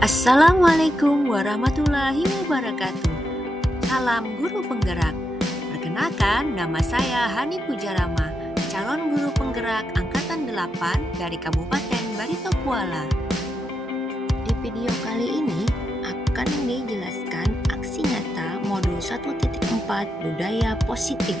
Assalamualaikum warahmatullahi wabarakatuh. Salam guru penggerak. Perkenalkan, nama saya Hani Pujarama, calon guru penggerak angkatan 8 dari Kabupaten Barito Kuala. Di video kali ini akan dijelaskan aksi nyata modul 1.4 budaya positif.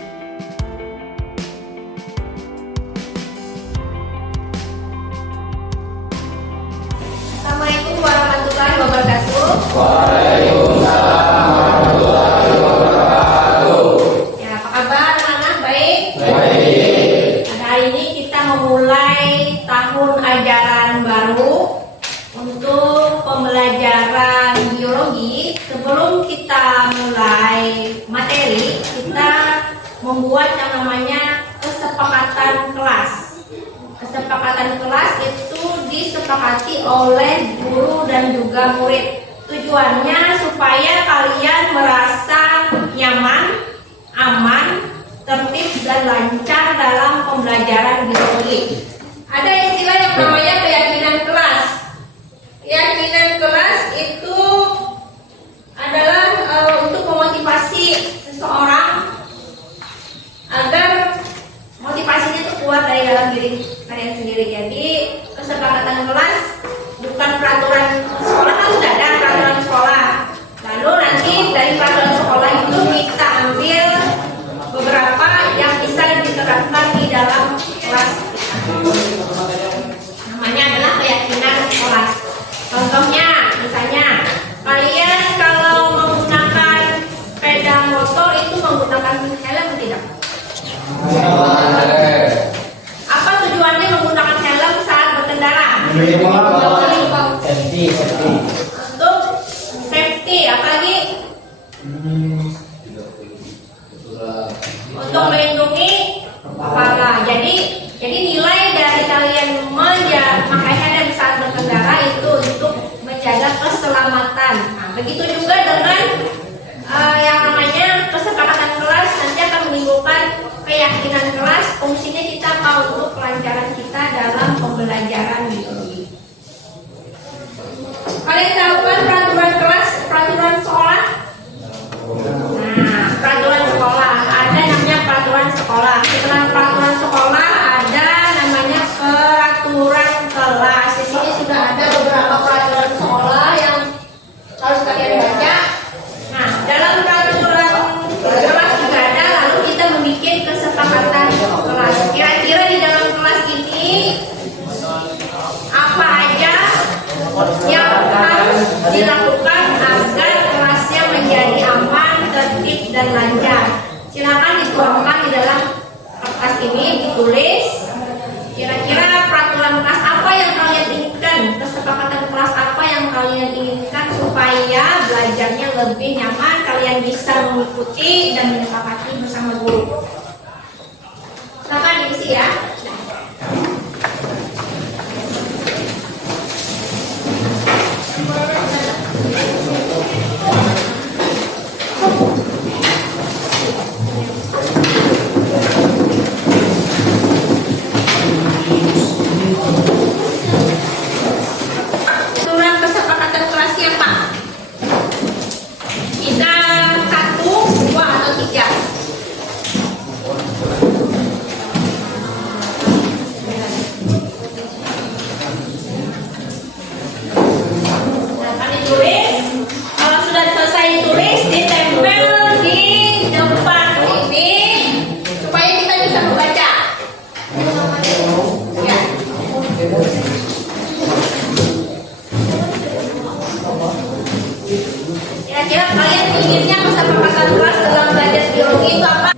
Assalamualaikum warahmatullahi wabarakatuh. Waalaikumsalam warahmatullahi wabarakatuh. Ya, apa kabar anak-anak? Baik? Baik. Pada hari ini kita memulai tahun ajaran baru untuk pembelajaran biologi. Sebelum kita mulai materi, kita membuat yang namanya kesepakatan kelas. Kesepakatan kelas itu disepakati oleh guru dan juga murid. Tujuannya supaya kalian merasa nyaman, aman, tertib dan lancar dalam pembelajaran biologi. Ada istilah yang namanya keyakinan kelas. Keyakinan kelas itu adalah untuk memotivasi seseorang agar motivasinya itu kuat dari dalam diri kalian sendiri. Jadi kesepakatan kelas bukan peraturan sekolah, kan sudah ada peraturan sekolah. Lalu nanti dari peraturan sekolah itu kita ambil beberapa yang bisa diterapkan di dalam kelas kita. Namanya adalah keyakinan kelas. Contohnya, misalnya kalian kalau menggunakan sepeda motor itu menggunakan helm tidak? Apa tujuannya menggunakan helm saat berkendara? Untuk safety. Apalagi? Untuk melindungi kepala. Jadi nilai dari kalian memakai helm saat berkendara itu untuk menjaga keselamatan. Nah, begitu juga dengan yang namanya kesepakatan kelas nanti akan menimbulkan keyakinan kelas. Fungsinya kita tahu untuk kelancaran kita dalam pembelajaran biologi. Kalian tahu kan peraturan kelas, peraturan sekolah? Nah, peraturan sekolah ada namanya peraturan sekolah. Setelah peraturan sekolah ada namanya peraturan kelas. Di sini sudah ada beberapa peraturan sekolah yang harus kalian baca. Nah, dalam peraturan kelas juga ada, lalu kita membuat kesepakatan kelas. Kira-kira di dalam kelas ini apa aja yang harus dilakukan agar kelasnya menjadi aman, tertib dan lancar? Silakan dituangkan di dalam kertas ini, ditulis. Kira-kira peraturan kelas apa yang kalian inginkan? Kesepakatan kelas apa yang kalian inginkan supaya belajarnya lebih nyaman, kalian bisa mengikuti dan menyepakati bersama guru? Silakan diisi ya. Surat kesepakatan kelasnya Pak. Kita 1, 2 atau 3? Silakan ditulis. Kalau sudah selesai ditulis, ditempel di depan ini supaya kita bisa membaca. Ya. Kira-kira kalian inginnya kesepakatan kelas dalam belajar biologi itu apa?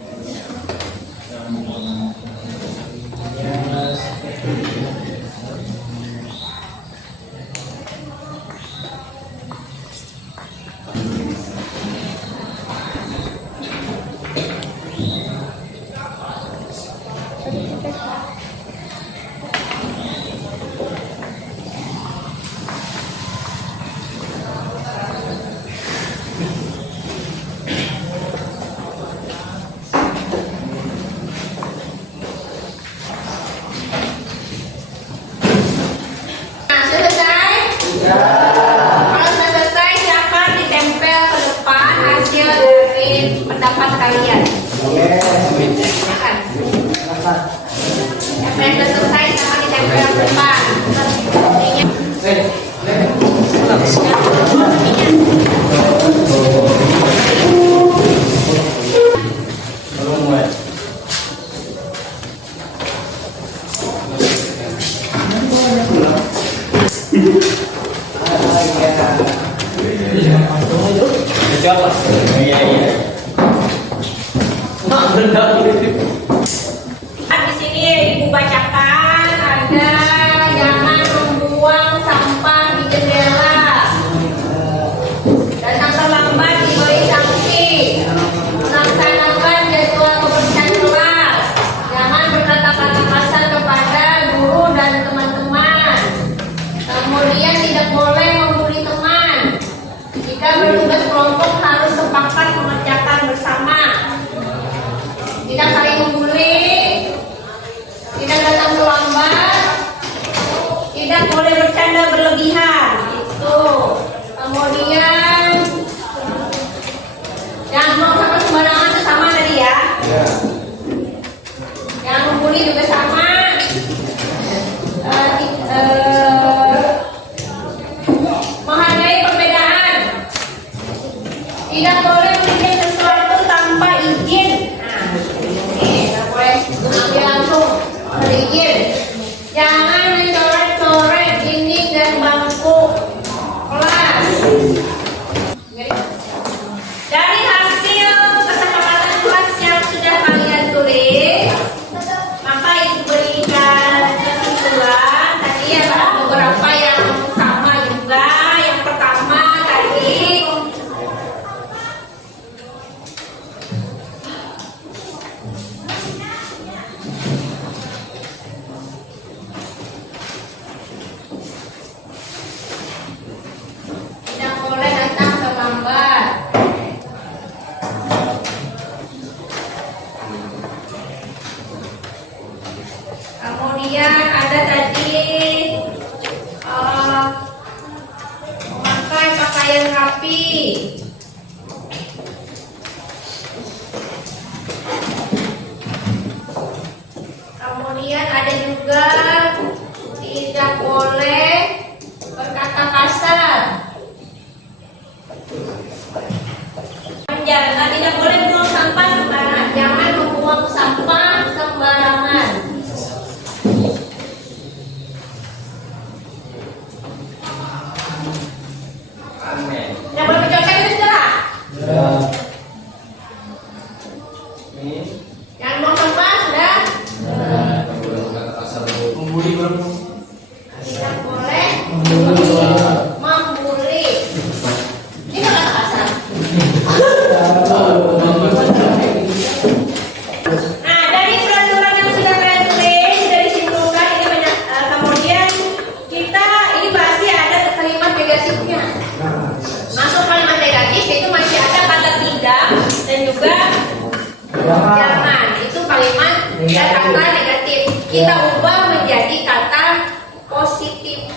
tempat kalian. Silakan. Yang sudah selesai sama ditempel di depan. Di sini Ibu bacakan ada jangan membuang sampah di jendela. Datang terlambat diberi sanksi. Melaksanakan jadwal kebersihan kelas. Jangan berkata-kata kasar kepada guru dan teman-teman. Kemudian tidak boleh membuli teman. Jika bertugas kelompok harus sepakat mengerjakan bersama. Tidak saling membuli, tidak datang terlambat, tidak boleh bercanda berlebihan. Itu. Kemudian jangan buang sampah sembarangan, itu sama tadi ya. Jangan membuli juga sama. Menghargai perbedaan. Tidak boleh bikin sesuatu tanpa izin. Ambil langsung izin. Jangan mencoret-coret dinding dan bangku kelas. Dari hasil kesepakatan kelas yang sudah kalian tulis, maka Ibu berikan kesimpulan. Tadi ada beberapa yang sama juga. Yang pertama tadi tidak boleh datang terlambat. Kemudian ada tadi memakai pakaian rapi. Kemudian ada juga tidak boleh berkata kasar. Tidak boleh membuang sampah sembarangan. Jangan membuang sampah sembarangan. Tidak boleh mencoret itu sudah. Jangan buang sampah sudah. Tidak boleh membuli. Ini kata kasar. Nah, dari peraturan yang sudah kalian tulis, sudah disimpulkan ini banyak. Kemudian kita ini pasti ada kalimat negatifnya. Masuk kalimat negatif itu masih ada kata tidak dan juga jangan. Itu kalimat dan kata negatif. Kita ubah menjadi kata positif.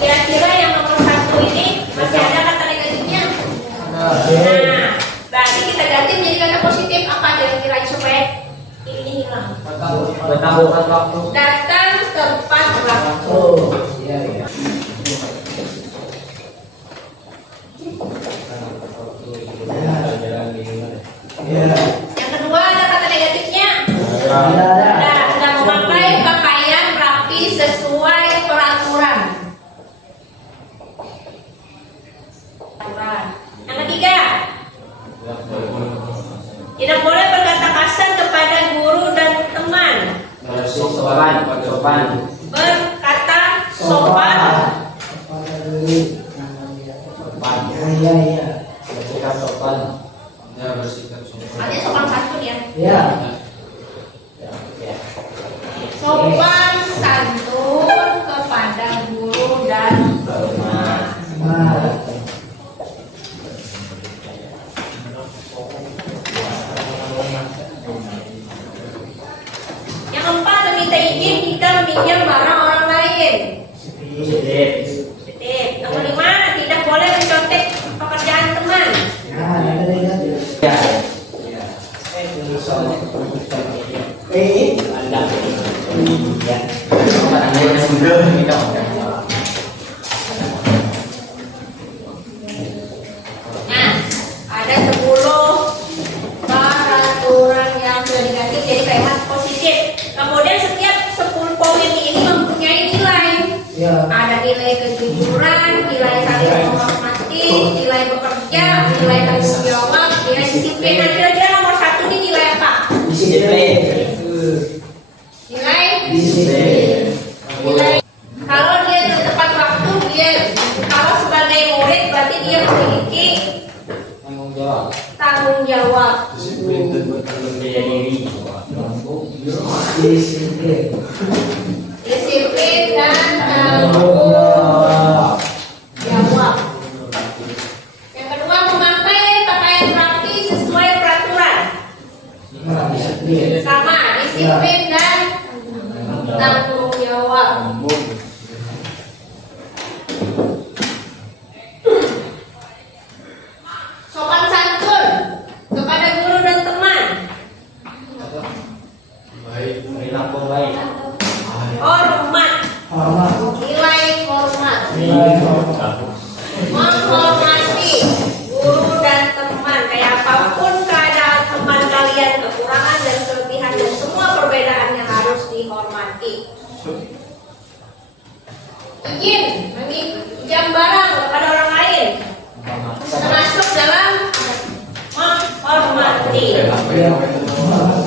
Kira-kira yang nomor 1 ini masih ada kata negatifnya. Nah, berarti kita ganti menjadi kata positif apa kira-kira supaya ini hilang. Datang tepat waktu. Yang kedua ada kata negatifnya. Nah, sedang memakai pakaian rapi sesuai peraturan. Yang ketiga, tidak boleh berkata kasar kepada guru dan teman. Berkata sopan. Artinya sopan santun ya. Sopan santun kepada guru dan teman. Yang keempat, meminta izin jika meminjam barang orang lain. Yang kelima, tidak boleh mencontek pekerjaan nilai saling menghormati, nilai bekerja, nilai tanggung jawab, nilai disiplin. Nah, kira-kira nomor 1 ini nilai apa? Disiplin. Nilai Disiplin. nilai. Kalau dia tepat waktu, dia kalau sebagai murid berarti dia memiliki Tanggung jawab. tanggung jawab. Disiplin dan percaya diri. Disiplin dan tanggung jawab. Yang kedua, memakai pakaian rapi sesuai peraturan. Sama, disiplin dan tanggung jawab. Sopan santun kepada guru dan teman. Perilaku baik. Hormat, nilai hormat. Menghormati guru dan teman. Kayak apapun keadaan teman kalian, kekurangan dan kelebihan dan semua perbedaannya harus dihormati. Izin meminjam barang kepada orang lain termasuk dalam menghormati.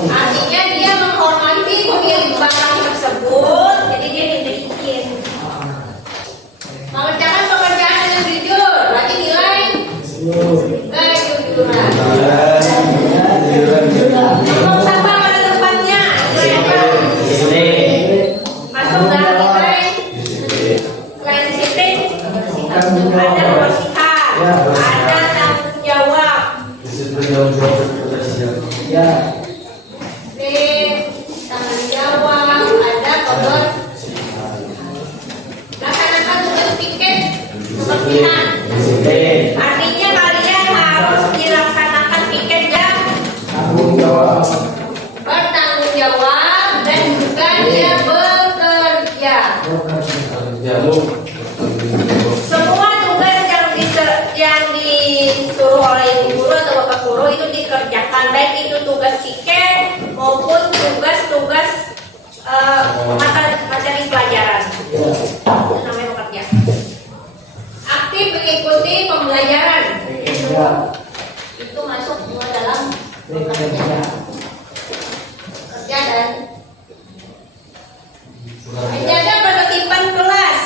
Artinya dia menghormati pemilik barang tersebut, jadi dia diberi izin. Mengerjakan pekerjaan dengan jujur, berarti nilai kejujuran. Membuang sampah pada tempatnya, nilai apa? Masuk dalam nilai selain disiplin, ada kebersihan, ada tanggung jawab. Tanggung jawab, ada laksanakan tugas piket kebersihan. Artinya kalian harus dilaksanakan piket yang bertanggung jawab dan juga dia bekerja. Semua tugas yang disuruh oleh ibu guru atau bapak guru itu dikerjakan, baik itu tugas piket maupun tugas-tugas materi pelajaran. Itu namanya bekerja. Aktif mengikuti pembelajaran. Itu masuk juga dalam bekerja. Kerja dan menjaga ketertiban kelas.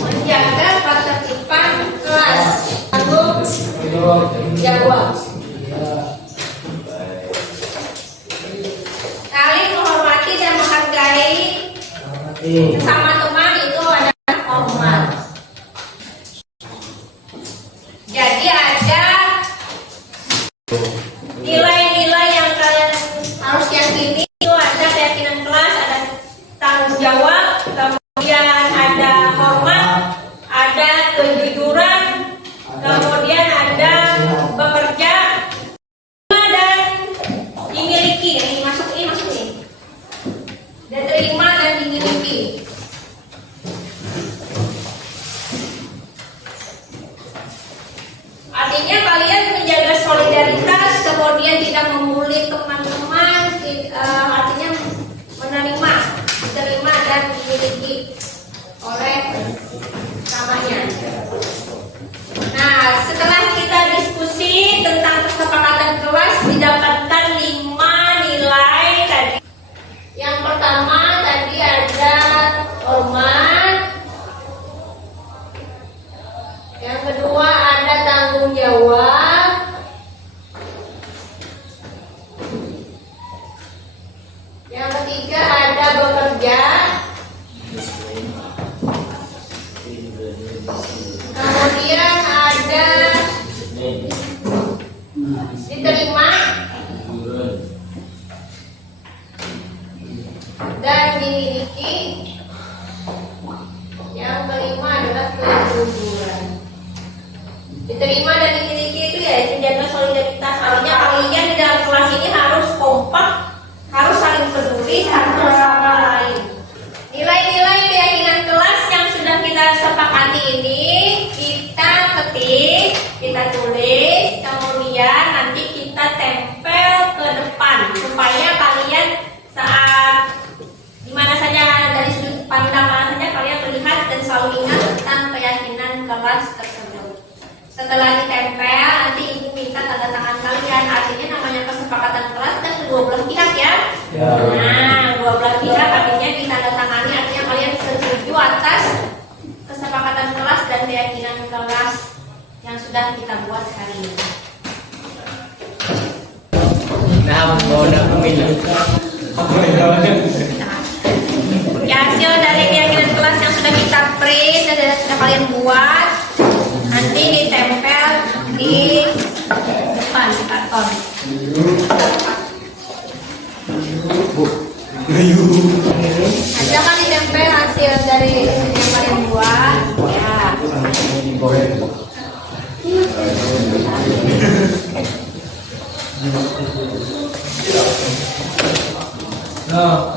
Menjaga ketertiban kelas. Tanggung jawab. Saling menghormati dan menghargai sesama teman itu adalah hormat. Jadi ada nilai-nilai yang kalian harus yakini, itu ada keyakinan kelas, ada tanggung jawab, kemudian ada hormat, ada kejujuran, kemudian ada bekerja dan dimiliki. Ini masuk ini. Diterima dan dimiliki. Artinya kalian menjaga solidaritas, kemudian tidak membuli teman-teman, artinya menerima, diterima dan dimiliki oleh namanya. Nah, setelah kita diskusi tentang kesepakatan kelas, didapatkan 5 nilai tadi. Yang pertama tadi ada hormat. Yang kedua ada tanggung jawab. Yang ketiga ada bekerja. Kemudian ada diterima dan dimiliki. Yang kelima adalah kejujuran. Diterima dan dimiliki itu ya menjaga solidaritas. Artinya kalian di dalam kelas ini harus kompak, harus saling peduli satu sama lain. Nilai-nilai keyakinan kelas yang sudah kita sepakati ini kita ketik, kita tulis, kemudian nanti kita tempel ke depan supaya kalian saat dimana saja dari sudut pandang mana saja kalian melihat dan selalu ingat kelas tersebut. Setelah ditempel, nanti ibu minta tanda tangan kalian. Artinya namanya kesepakatan kelas kan kedua belah pihak ya. Nah, dua belah pihak artinya ditandatangani, artinya kalian setuju atas kesepakatan kelas dan keyakinan kelas yang sudah kita buat hari ini. Nah, mau nak pemilu. Ya, hasil dari keyakinan kelas yang sudah kita print dan sudah kalian buat nanti ditempel di depan di karton. Ada kan ditempel hasil dari yang kalian buat ya. No.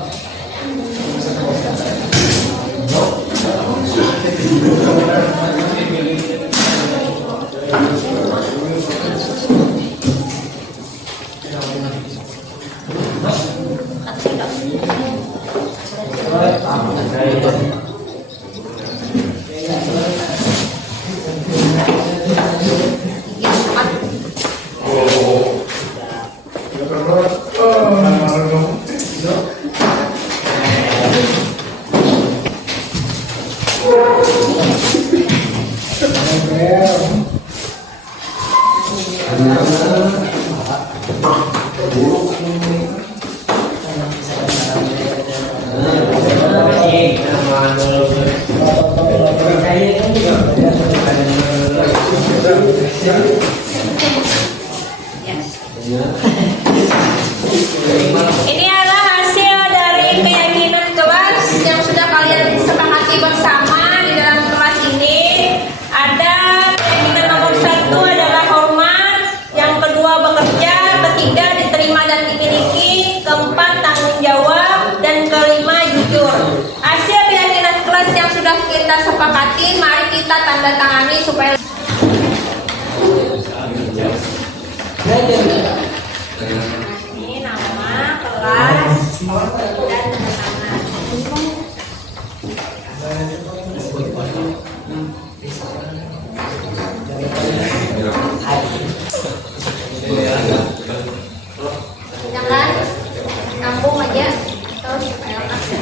Ini adalah hasil dari keyakinan kelas yang sudah kalian sepakati bersama di dalam kelas ini. Ada keyakinan nomor 1 adalah hormat, yang kedua bekerja, ketiga diterima dan dimiliki, keempat tanggung jawab, dan kelima jujur. Hasil keyakinan kelas yang sudah kita sepakati, mari kita tanda tangani supaya ini nama kelas dan tanda tangan. Jangan sambung aja atau supaya aja.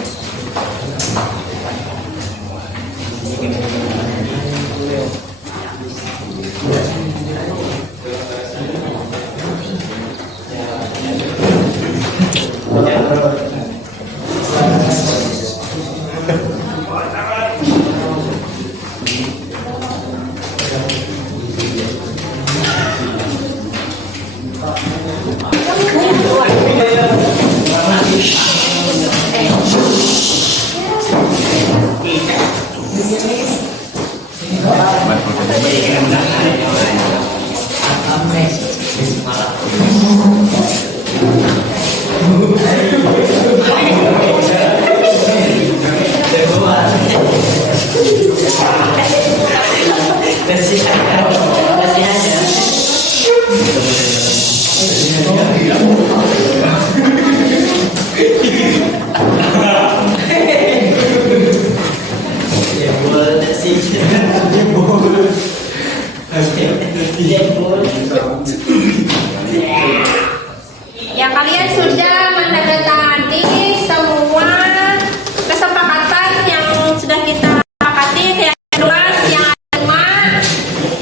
Ya, kalian sudah menandatangani semua kesepakatan yang sudah kita sepakati. Kelas yang kelima,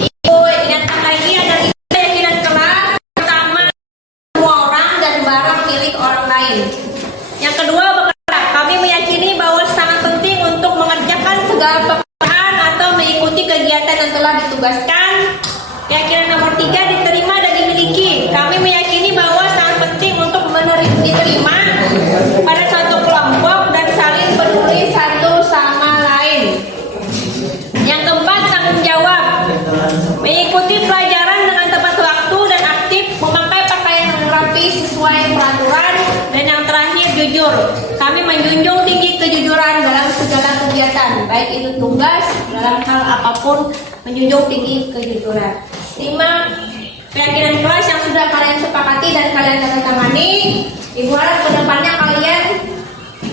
ibu ingatkan lagi ada 5 keyakinan kelas. Pertama, semua orang dan barang milik orang lain. Yang kedua, bekerja. Kami meyakini bahwa sangat penting untuk mengerjakan segala pekerjaan atau mengikuti kegiatan yang telah ditugaskan. Keyakinan nomor 3, diterima dan dimiliki. Kami meyakini bahwa sangat penting untuk diterima pada suatu kelompok dan saling peduli satu sama lain. Yang keempat, tanggung jawab. Mengikuti pelajaran dengan tepat waktu dan aktif, memakai pakaian yang rapi sesuai peraturan, dan yang terakhir, jujur. Kami menjunjung tinggi kejujuran dalam segala kegiatan, baik itu tugas, dalam hal apapun, menjunjung tinggi kejujuran. 5 keyakinan kelas yang sudah kalian sepakati dan kalian tandatangani. Ibu harap kedepannya kalian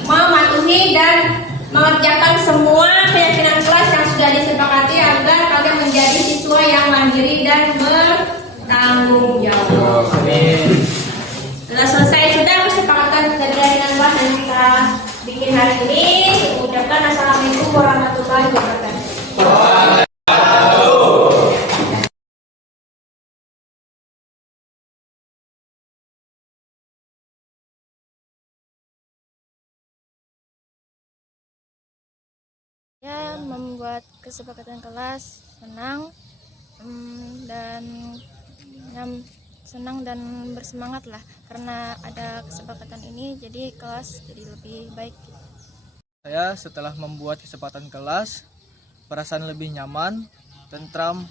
mematuhi dan mengerjakan semua keyakinan kelas yang sudah disepakati agar kalian bimbingan hari ini. Saya ucapkan Assalamualaikum warahmatullahi wabarakatuh. Ya, membuat kesepakatan kelas senang dan senang dan bersemangat lah karena ada kesepakatan ini, jadi kelas jadi lebih baik. Saya setelah membuat kesempatan kelas, perasaan lebih nyaman, tentram,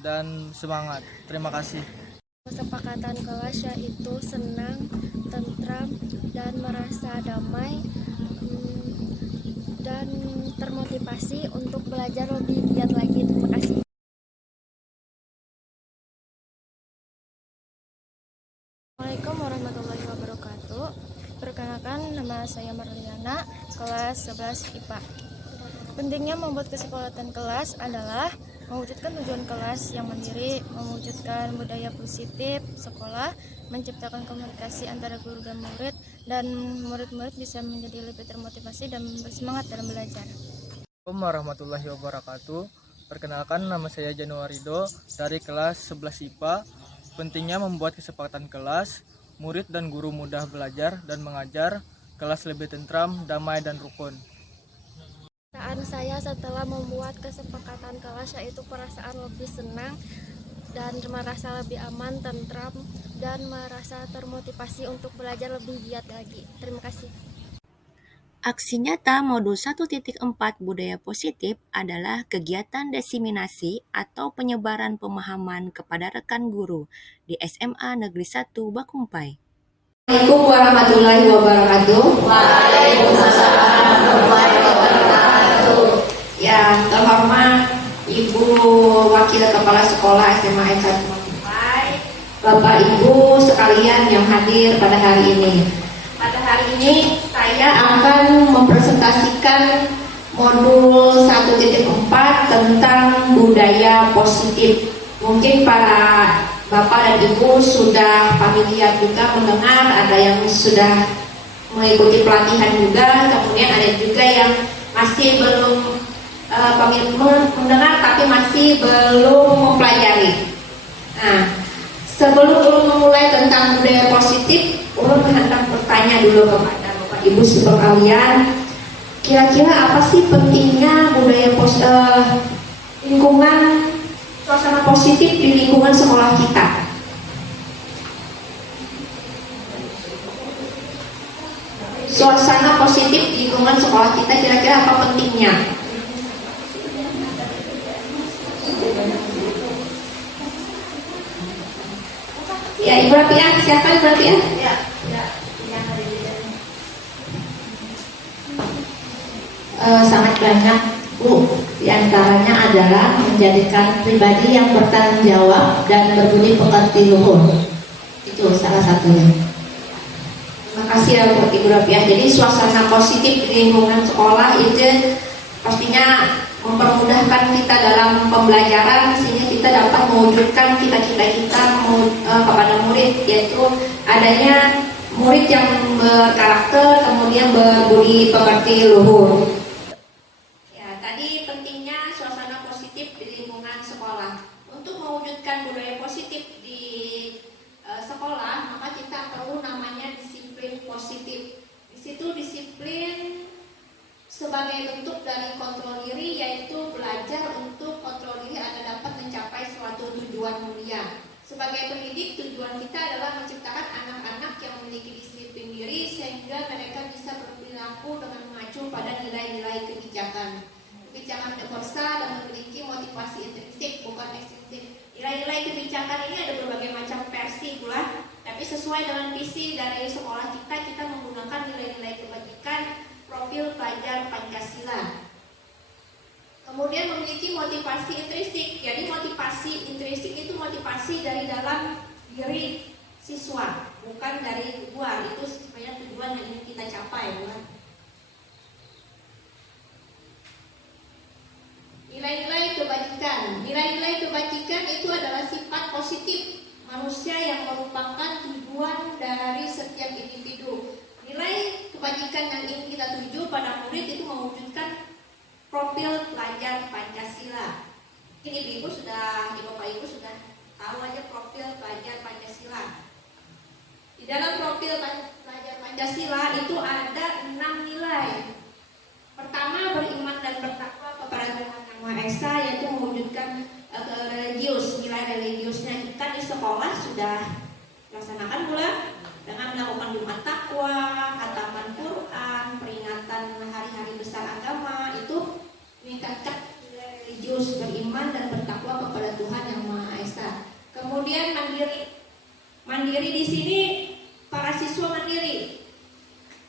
dan semangat. Terima kasih. Kesepakatan kelas yaitu senang, tentram, dan merasa damai dan termotivasi untuk belajar lebih giat lagi. Terima kasih. Assalamualaikum warahmatullahi wabarakatuh. Perkenalkan, nama saya Marliana, kelas 11 IPA. Pentingnya membuat kesepakatan kelas adalah mewujudkan tujuan kelas yang mandiri, mewujudkan budaya positif sekolah, menciptakan komunikasi antara guru dan murid bisa menjadi lebih termotivasi dan bersemangat dalam belajar. Assalamualaikum warahmatullahi wabarakatuh. Perkenalkan, nama saya Januarido dari kelas 11 IPA. Pentingnya membuat kesepakatan kelas, murid dan guru mudah belajar dan mengajar, kelas lebih tentram, damai, dan rukun. Perasaan saya setelah membuat kesepakatan kelas yaitu perasaan lebih senang dan merasa lebih aman, tentram, dan merasa termotivasi untuk belajar lebih giat lagi. Terima kasih. Aksi nyata modul 1.4 budaya positif adalah kegiatan diseminasi atau penyebaran pemahaman kepada rekan guru di SMA Negeri 1 Bakumpai. Assalamualaikum warahmatullahi wabarakatuh. Waalaikumsalam warahmatullahi wabarakatuh. Yang terhormat Ibu Wakil Kepala Sekolah SMA N 1 Bakumpai, Bapak Ibu sekalian yang hadir pada hari ini. Pada hari ini saya akan mempresentasikan modul 1.4 tentang budaya positif. Mungkin para Bapak dan Ibu sudah familiar juga mendengar, ada yang sudah mengikuti pelatihan juga, kemudian ada juga yang masih belum mendengar tapi masih belum mempelajari. Nah, sebelum memulai tentang budaya positif, ulun hendak bertanya dulu kepada Bapak Ibu sekalian, kira-kira apa sih pentingnya budaya lingkungan suasana positif di lingkungan sekolah kita? Suasana positif di lingkungan sekolah kita kira-kira apa pentingnya? Ya, Ibu Rafiah, siapa Ibu Rafiah? Ya. Sangat banyak, Bu. Di antaranya adalah menjadikan pribadi yang bertanggung jawab dan berbudi pekerti luhur. Itu salah satunya. Terima kasih ya buat Ibu Rafiah. Jadi suasana positif di lingkungan sekolah itu pastinya mempermudahkan kita dalam pembelajaran, sehingga kita dapat mewujudkan cita-cita kita kepada murid, yaitu adanya murid yang berkarakter, kemudian berbudi pekerti luhur. Ya, tadi pentingnya suasana positif di lingkungan sekolah. Untuk mewujudkan budaya positif di sekolah, maka kita perlu namanya disiplin positif. Di situ disiplin sebagai bentuk dari kontrol diri, yaitu belajar untuk kontrol diri agar dapat mencapai suatu tujuan mulia. Sebagai pendidik, tujuan kita adalah menciptakan anak-anak yang memiliki disiplin diri sehingga mereka bisa berperilaku dengan mengacu pada nilai-nilai kebijakan. Kebijakan universal dan memiliki motivasi intrinsik, bukan ekstrinsik. Nilai-nilai kebijakan ini ada berbagai macam versi pula, tapi sesuai dengan visi dari sekolah kita menggunakan nilai-nilai kebajikan, profil pelajar Pancasila. Kemudian memiliki motivasi intrinsik. Jadi motivasi intrinsik itu motivasi dari dalam diri siswa, bukan dari luar. Itu sebenarnya tujuan yang ingin kita capai, bukan? Nilai-nilai kebajikan. Nilai-nilai kebajikan itu adalah sifat positif manusia yang merupakan tujuan dari setiap individu. Nilai kebajikan yang ingin kita tuju pada murid itu mewujudkan profil pelajar Pancasila. Mungkin ibu-ibu sudah, bapak ibu sudah tahu aja profil pelajar Pancasila. Di dalam profil pelajar Pancasila itu ada 6 nilai. Pertama, beriman dan bertakwa kepada Tuhan Yang Maha Esa, yaitu mewujudkan religius, nilai religiusnya. Kita di sekolah sudah laksanakan pula dengan melakukan Jumat Takwa, khataman Quran, peringatan hari-hari besar agama, itu meningkatkan nilai religius, beriman dan bertakwa kepada Tuhan Yang Maha Esa. Kemudian mandiri di sini para siswa mandiri,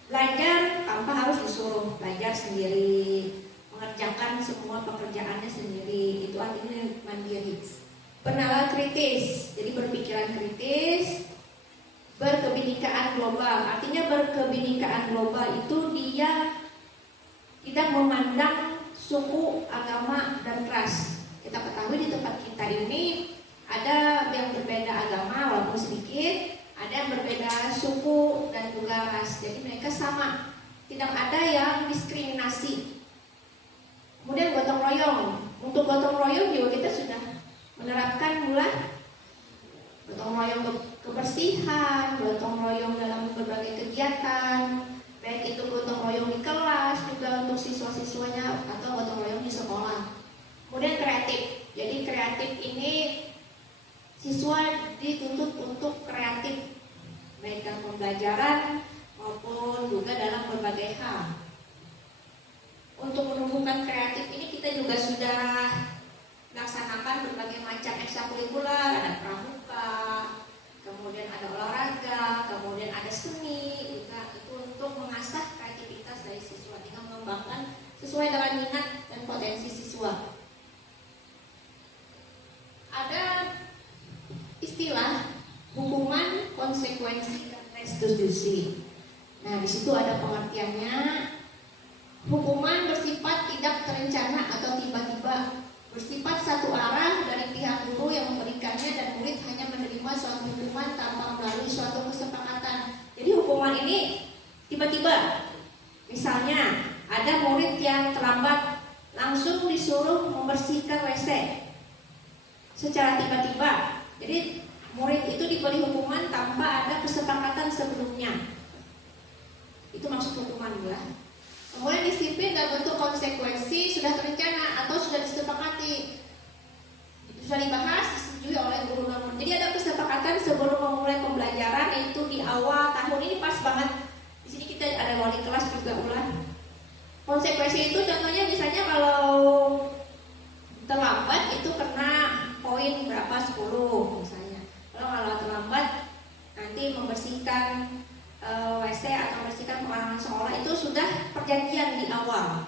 belajar tanpa harus disuruh, belajar sendiri, mengerjakan semua pekerjaannya sendiri, itu artinya mandiri. Bernalar kritis, jadi berpikiran kritis. Berkebinekaan global, artinya berkebinekaan global itu dia tidak memandang suku, agama, dan ras. Kita ketahui di tempat kita ini ada yang berbeda agama walaupun sedikit, ada yang berbeda suku dan juga ras. Jadi mereka sama, tidak ada yang diskriminasi. Kemudian gotong royong. Untuk gotong royong juga kita sudah menerapkan mulai gotong royong kebersihan, gotong royong dalam berbagai kegiatan, baik itu gotong royong di kelas, juga untuk siswa-siswanya, atau gotong royong di sekolah. Kemudian kreatif. Jadi kreatif ini siswa dituntut untuk kreatif, baik dalam pembelajaran maupun juga dalam berbagai hal. Untuk menumbuhkan kreatif ini kita juga sudah laksanakan berbagai macam ekstrakurikuler, ada pramuka, kemudian ada olahraga, kemudian ada seni, juga itu untuk mengasah kreativitas dari siswa dengan mengembangkan sesuai dengan minat dan potensi siswa. Ada istilah hukuman, konsekuensi, dan restitusi. Nah, di situ ada pengertiannya. Hukuman bersifat tidak terencana atau tiba-tiba, bersifat satu arah dari pihak guru yang memberikannya, dan murid hanya menerima suatu hukuman tanpa melalui suatu kesepakatan. Jadi hukuman ini tiba-tiba. Misalnya ada murid yang terlambat, langsung disuruh membersihkan WC secara tiba-tiba. Jadi murid itu diberi hukuman tanpa ada kesepakatan sebelumnya. Itu maksud hukuman ya. Kemudian disiplin dalam bentuk konsekuensi sudah terencana atau sudah disepakati, itu sudah dibahas, disetujui oleh guru dan murid. Jadi ada kesepakatan sebelum memulai pembelajaran, itu di awal tahun ini pas banget. Di sini kita ada wali kelas juga ulah. Konsekuensi itu contohnya misalnya kalau terlambat itu kena poin berapa, 10 misalnya. Kalau terlambat nanti membersihkan WC atau membersihkan pekarangan sekolah, itu sudah perjanjian di awal.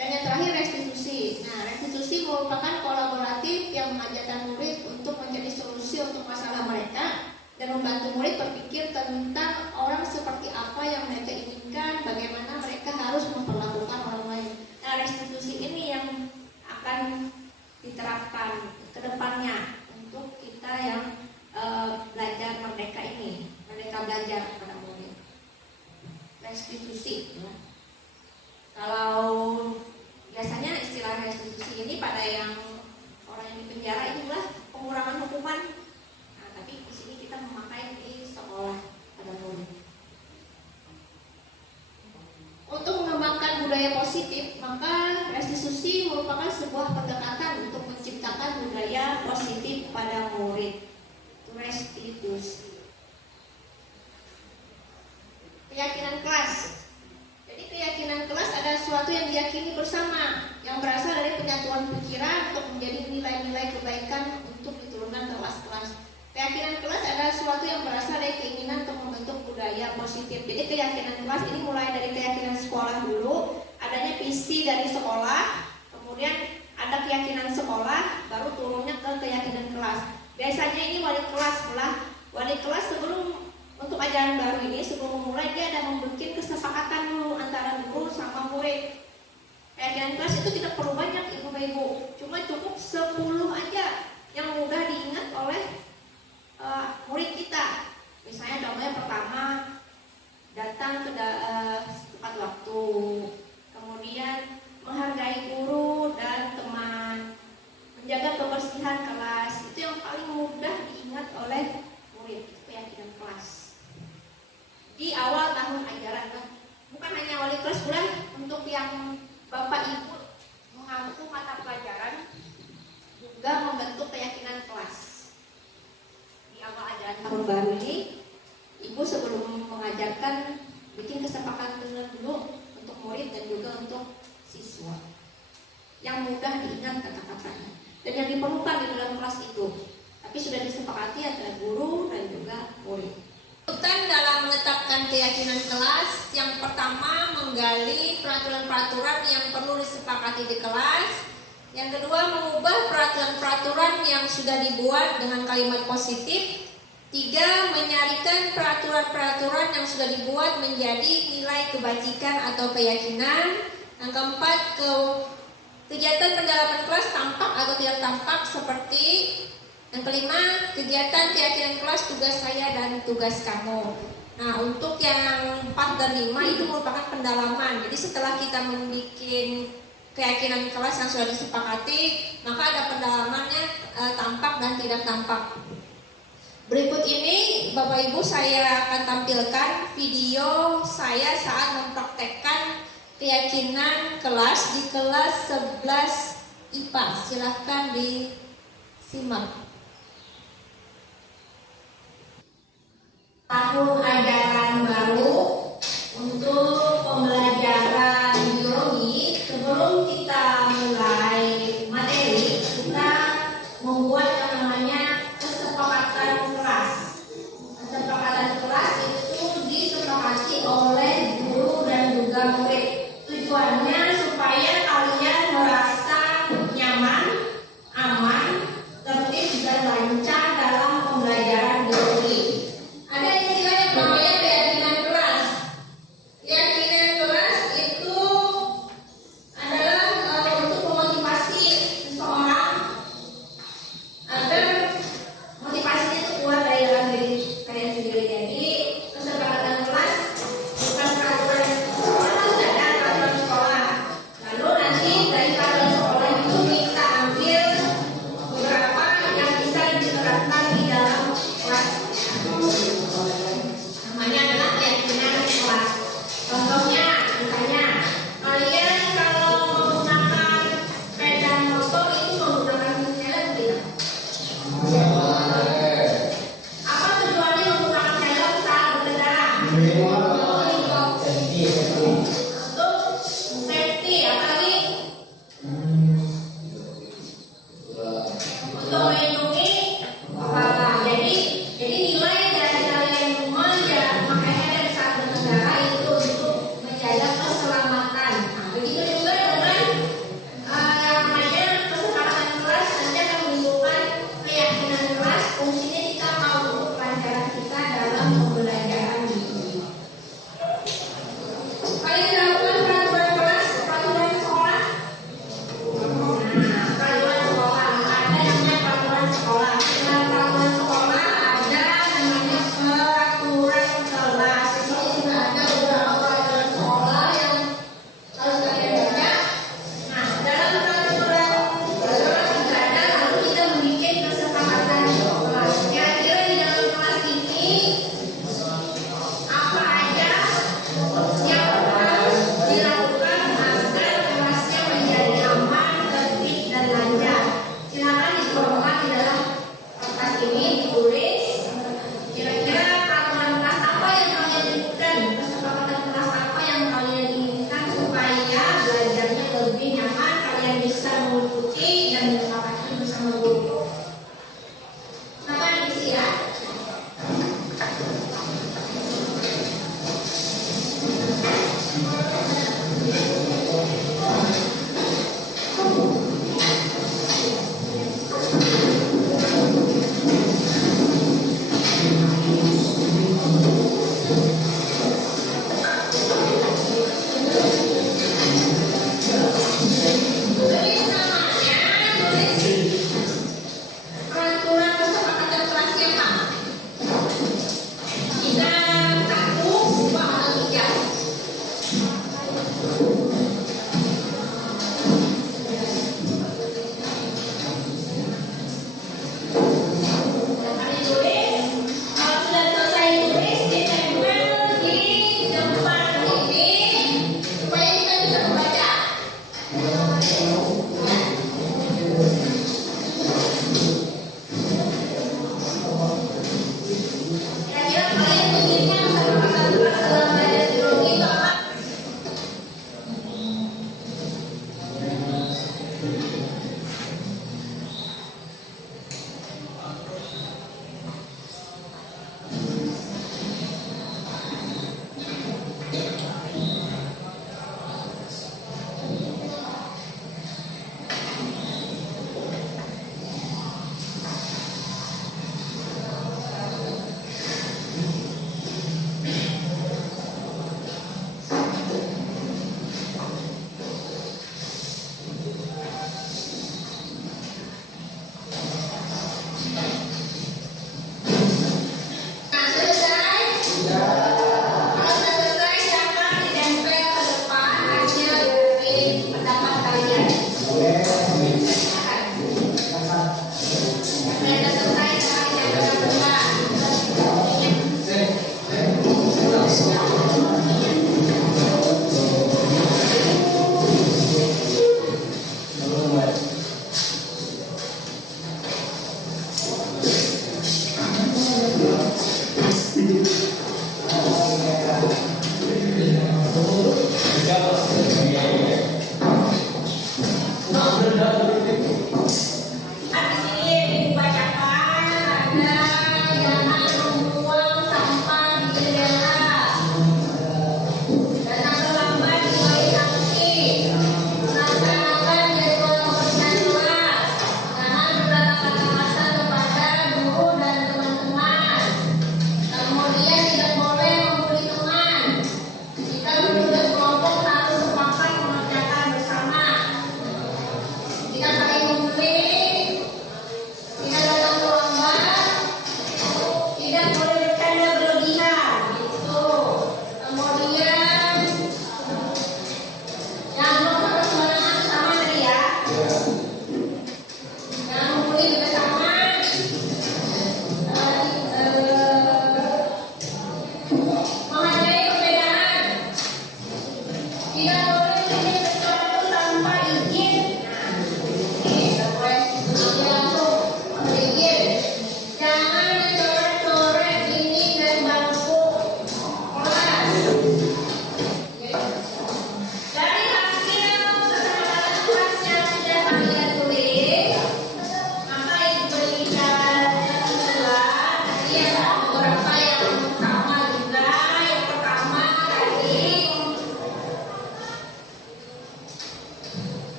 Dan yang terakhir restitusi. Nah, restitusi merupakan kolaboratif yang mengajarkan murid untuk mencari solusi untuk masalah mereka dan membantu murid berpikir tentang orang seperti apa yang mereka inginkan, bagaimana mereka harus memperlakukan orang lain. Nah, restitusi ini yang akan diterapkan ke depannya untuk kita yang belajar merdeka ini, merdeka belajar pada murid. Restitusi ya. Kalau biasanya istilah restitusi ini pada yang orang yang di penjara itulah pengurangan hukuman. Nah, tapi di sini kita memakai di sekolah pada murid. Untuk mengembangkan budaya positif, maka restitusi merupakan sebuah pendekatan untuk menciptakan budaya positif pada murid. Restitusi. Keyakinan kelas. Jadi keyakinan kelas ada sesuatu yang diyakini bersama, yang berasal dari penyatuan pikiran untuk menjadi nilai-nilai kebaikan untuk diturunkan ke kelas-kelas. Keyakinan kelas adalah sesuatu yang berasal dari keinginan untuk membentuk budaya positif. Jadi keyakinan kelas ini mulai dari keyakinan sekolah dulu, adanya visi dari sekolah, kemudian ada keyakinan sekolah, baru turunnya ke keyakinan kelas. Biasanya ini wali kelas lah. Wali kelas sebelum untuk ajaran baru ini, sebelum memulai dia ada membuat kesepakatan dulu antara guru sama murid. Keyakinan kelas itu tidak perlu banyak ibu-ibu, cuma cukup 10 aja yang mudah diingat oleh murid kita. Misalnya contohnya pertama, datang ke ingat kata-katanya dan yang diperlukan di dalam kelas itu. Tapi sudah disepakati antara guru dan juga murid. Dalam menetapkan keyakinan kelas, yang pertama menggali peraturan-peraturan yang perlu disepakati di kelas. Yang kedua, mengubah peraturan-peraturan yang sudah dibuat dengan kalimat positif. 3. Menyarikan peraturan-peraturan yang sudah dibuat menjadi nilai kebajikan atau keyakinan. Yang keempat, kegiatan pendalaman kelas tampak atau tidak tampak seperti. Yang kelima, kegiatan keyakinan kelas, tugas saya dan tugas kamu. Nah, untuk yang 4 dan 5 itu merupakan pendalaman. Jadi setelah kita membuat keyakinan kelas yang sudah disepakati, maka ada pendalamannya, tampak dan tidak tampak. Berikut ini Bapak Ibu saya akan tampilkan video saya saat mempraktekkan keyakinan kelas di kelas 11 IPA. Silahkan disimak. Tahun ajaran baru untuk pembelajaran biologi. Sebelum kita mulai materi, kita membuat yang namanya kesepakatan kelas. Kesepakatan kelas itu disepakati oleh guru dan juga murid. Tujuannya supaya kalian merasa nyaman, aman, tertib dan lancar dalam pembelajaran biologi. Ada istilah yang namanya keyakinan kelas. Keyakinan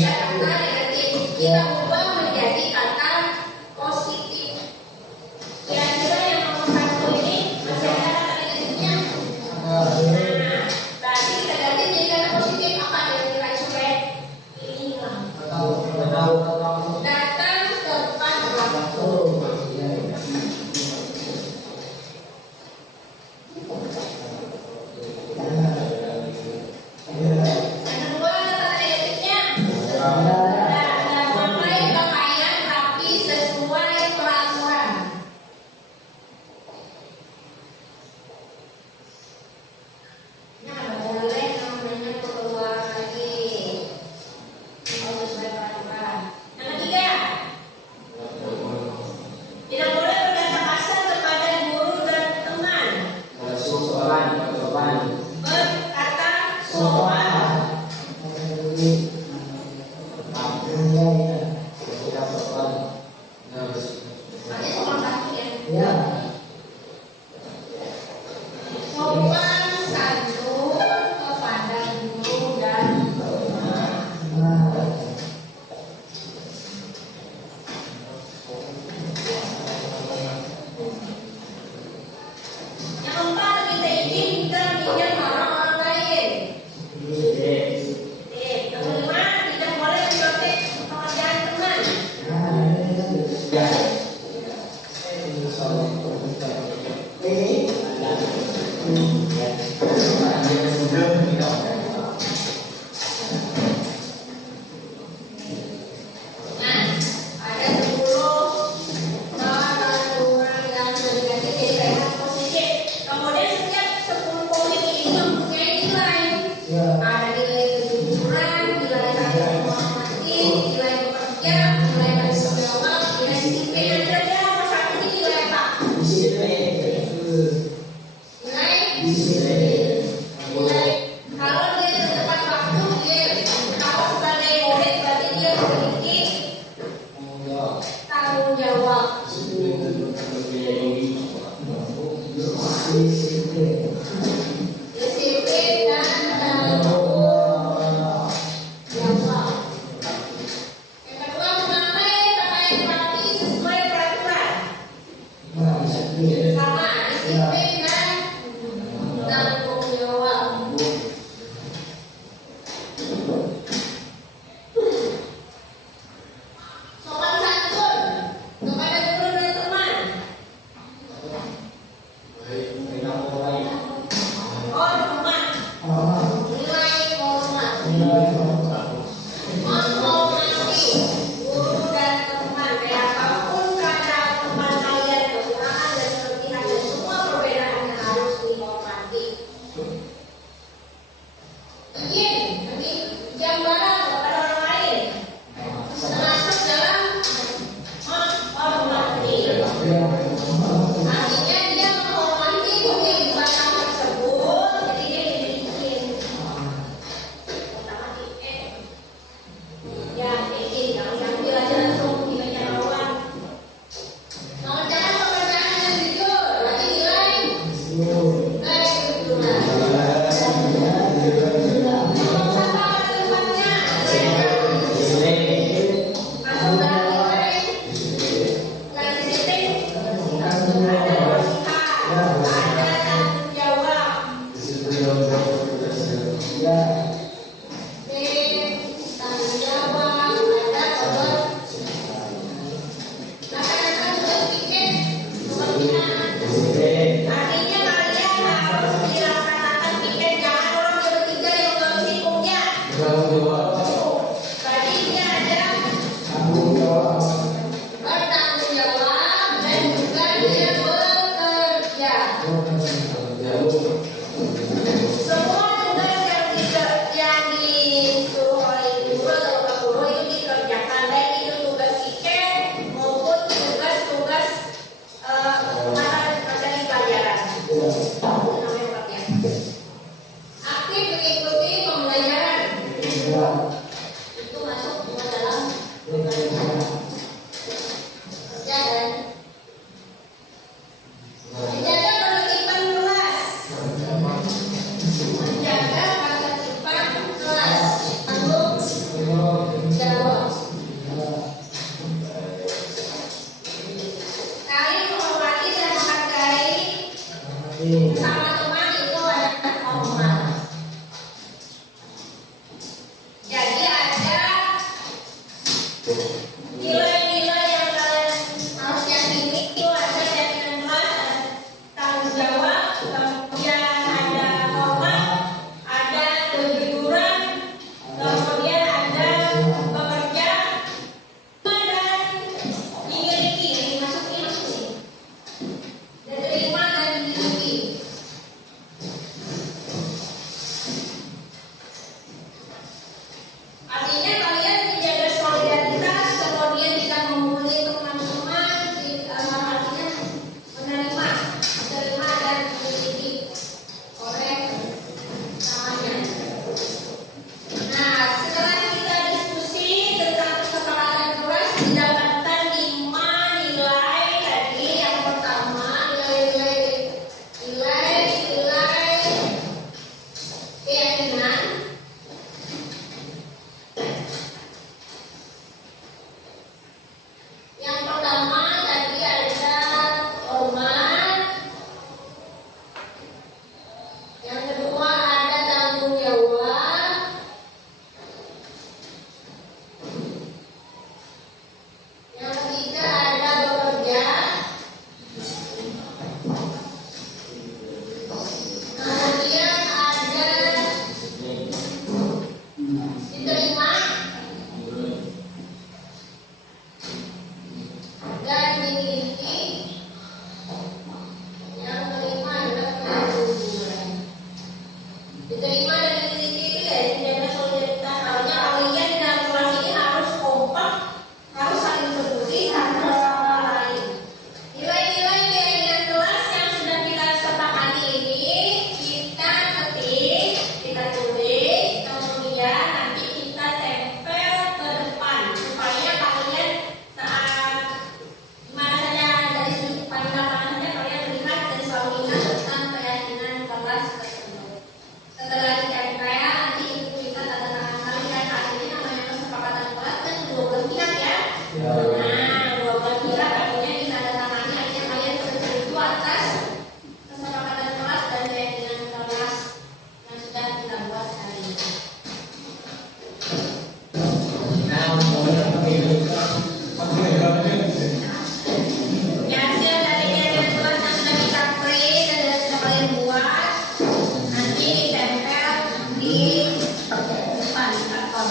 Ya, kata negatif kita ubah menjadi kata positif. Kira-kira yang nomor 1 ini masih ada kata negatifnya? Nah, berarti kita ganti menjadi kata positif apa yang nilai sulit? Hilang. Datang tepat waktu. Yang kedua kata negatifnya. Nggak memakai pakaian rapi sesuai peraturan. Nggak boleh namanya keluar lagi. Harus sesuai peraturan. Yang ketiga, tidak boleh berkata kasar kepada guru dan teman. Berkata sopan. Nilai-nilai yang kalian harus yakini itu ada jaminan kelas, ada tanggung jawab, kemudian ada hormat, ada kejujuran, kemudian ada bekerja, dan dimiliki. Ini masuk sini. Diterima dan dimiliki. Artinya kalian menjaga solidaritas, kemudian tidak memulai teman-teman, artinya menerima, diterima dan dimiliki oleh namanya. Nah, setelah kita diskusi tentang kesepakatan kelas, didapatkan 5 nilai tadi. Yang pertama, nilai keyakinan. Yang pertama tadi ada hormat, yang kedua ada tanggung jawab, yang ketiga ada bekerja, kemudian ada diterima dan dimiliki. Yang kelima adalah kejujuran. Diterima dan dimiliki itu ya menjaga solidaritas. Artinya kalian dalam kelas ini harus kompak, harus saling peduli satu sama lain. Nilai-nilai keyakinan kelas yang sudah kita sepakati ini kita ketik, kita tulis, kemudian nanti kita tempel ke depan supaya kalian saat mana saja dari sudut pandang mana saja kalian melihat dan selalu ingat tentang keyakinan kelas tersebut. Setelah ditempel nanti ibu kita tanda tangan kalian. Artinya namanya kesepakatan kelas kan 12 pihak ya. Nah, 12 pihak artinya ditandatangani, artinya kalian setuju atas kesepakatan kelas dan keyakinan kelas yang sudah kita buat hari ini. Nah, bodoh pemilu. Ya, hasil dari keyakinan kelas yang sudah kita print dan sudah kalian buat nanti ditempel di depan karton.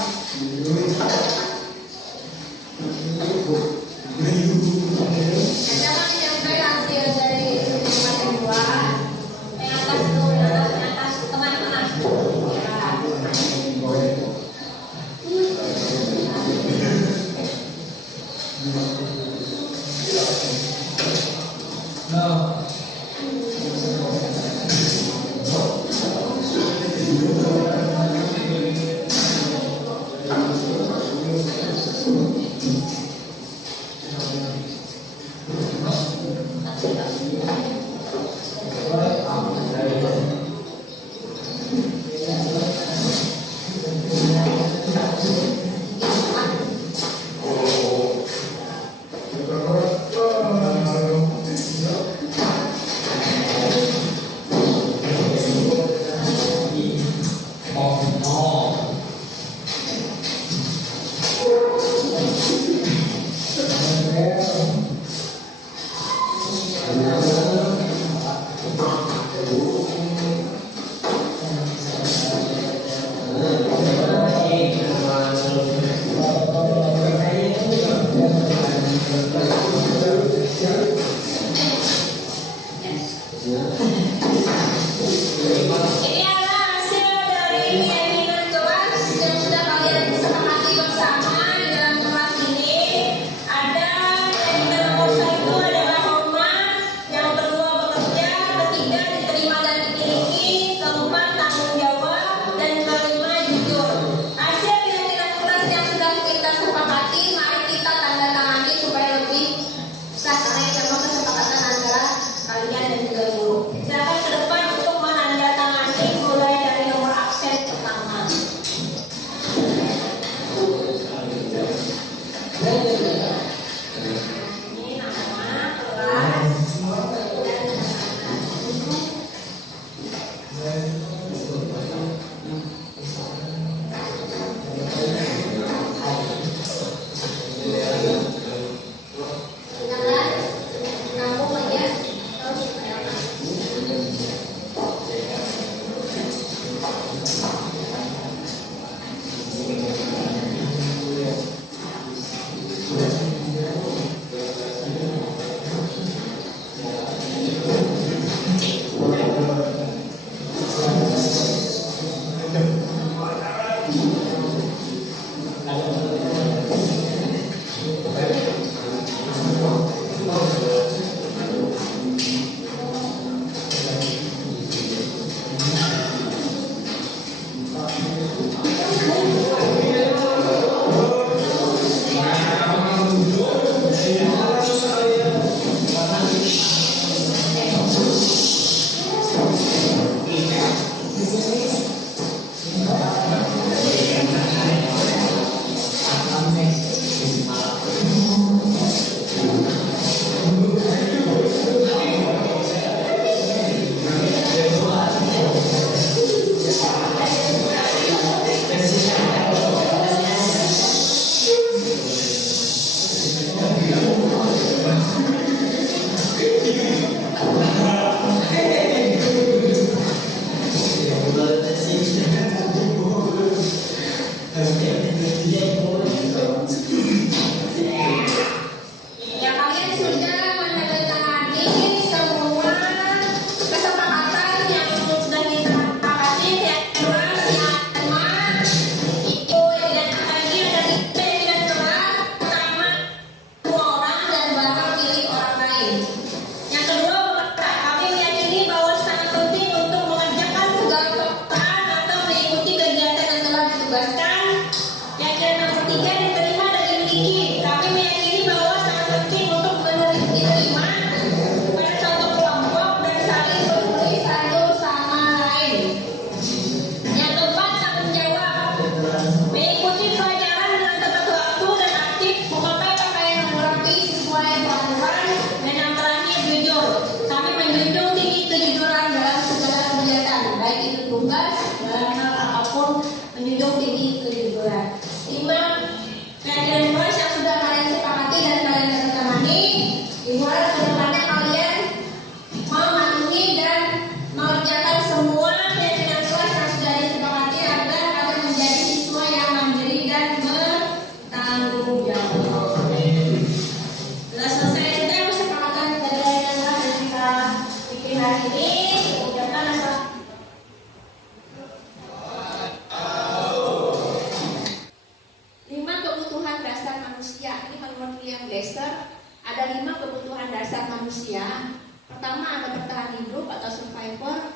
kebutuhan dasar manusia. Ini menurut William Glasser, ada 5 kebutuhan dasar manusia. Pertama ada bertahan hidup atau survivor,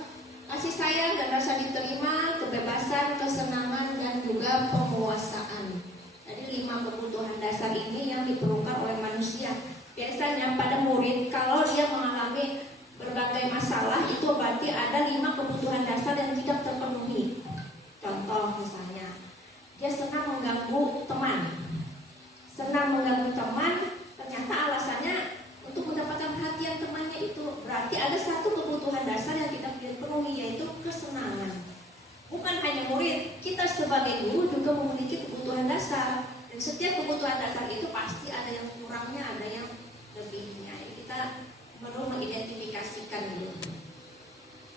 kasih sayang dan rasa diterima, kebebasan, kesenangan, dan juga penguasaan. Jadi 5 kebutuhan dasar ini yang diperlukan oleh manusia. Biasanya pada murid kalau dia mengalami berbagai masalah itu berarti ada 5 kebutuhan dasar yang tidak terpenuhi. Contoh misalnya, dia senang mengganggu teman. Senang mengganggu teman, ternyata alasannya untuk mendapatkan perhatian temannya itu. Berarti ada 1 kebutuhan dasar yang tidak dipenuhi, yaitu kesenangan. Bukan hanya murid, kita sebagai guru juga memiliki kebutuhan dasar. Dan setiap kebutuhan dasar itu pasti ada yang kurangnya, ada yang lebihnya. Jadi kita perlu mengidentifikasikan dulu.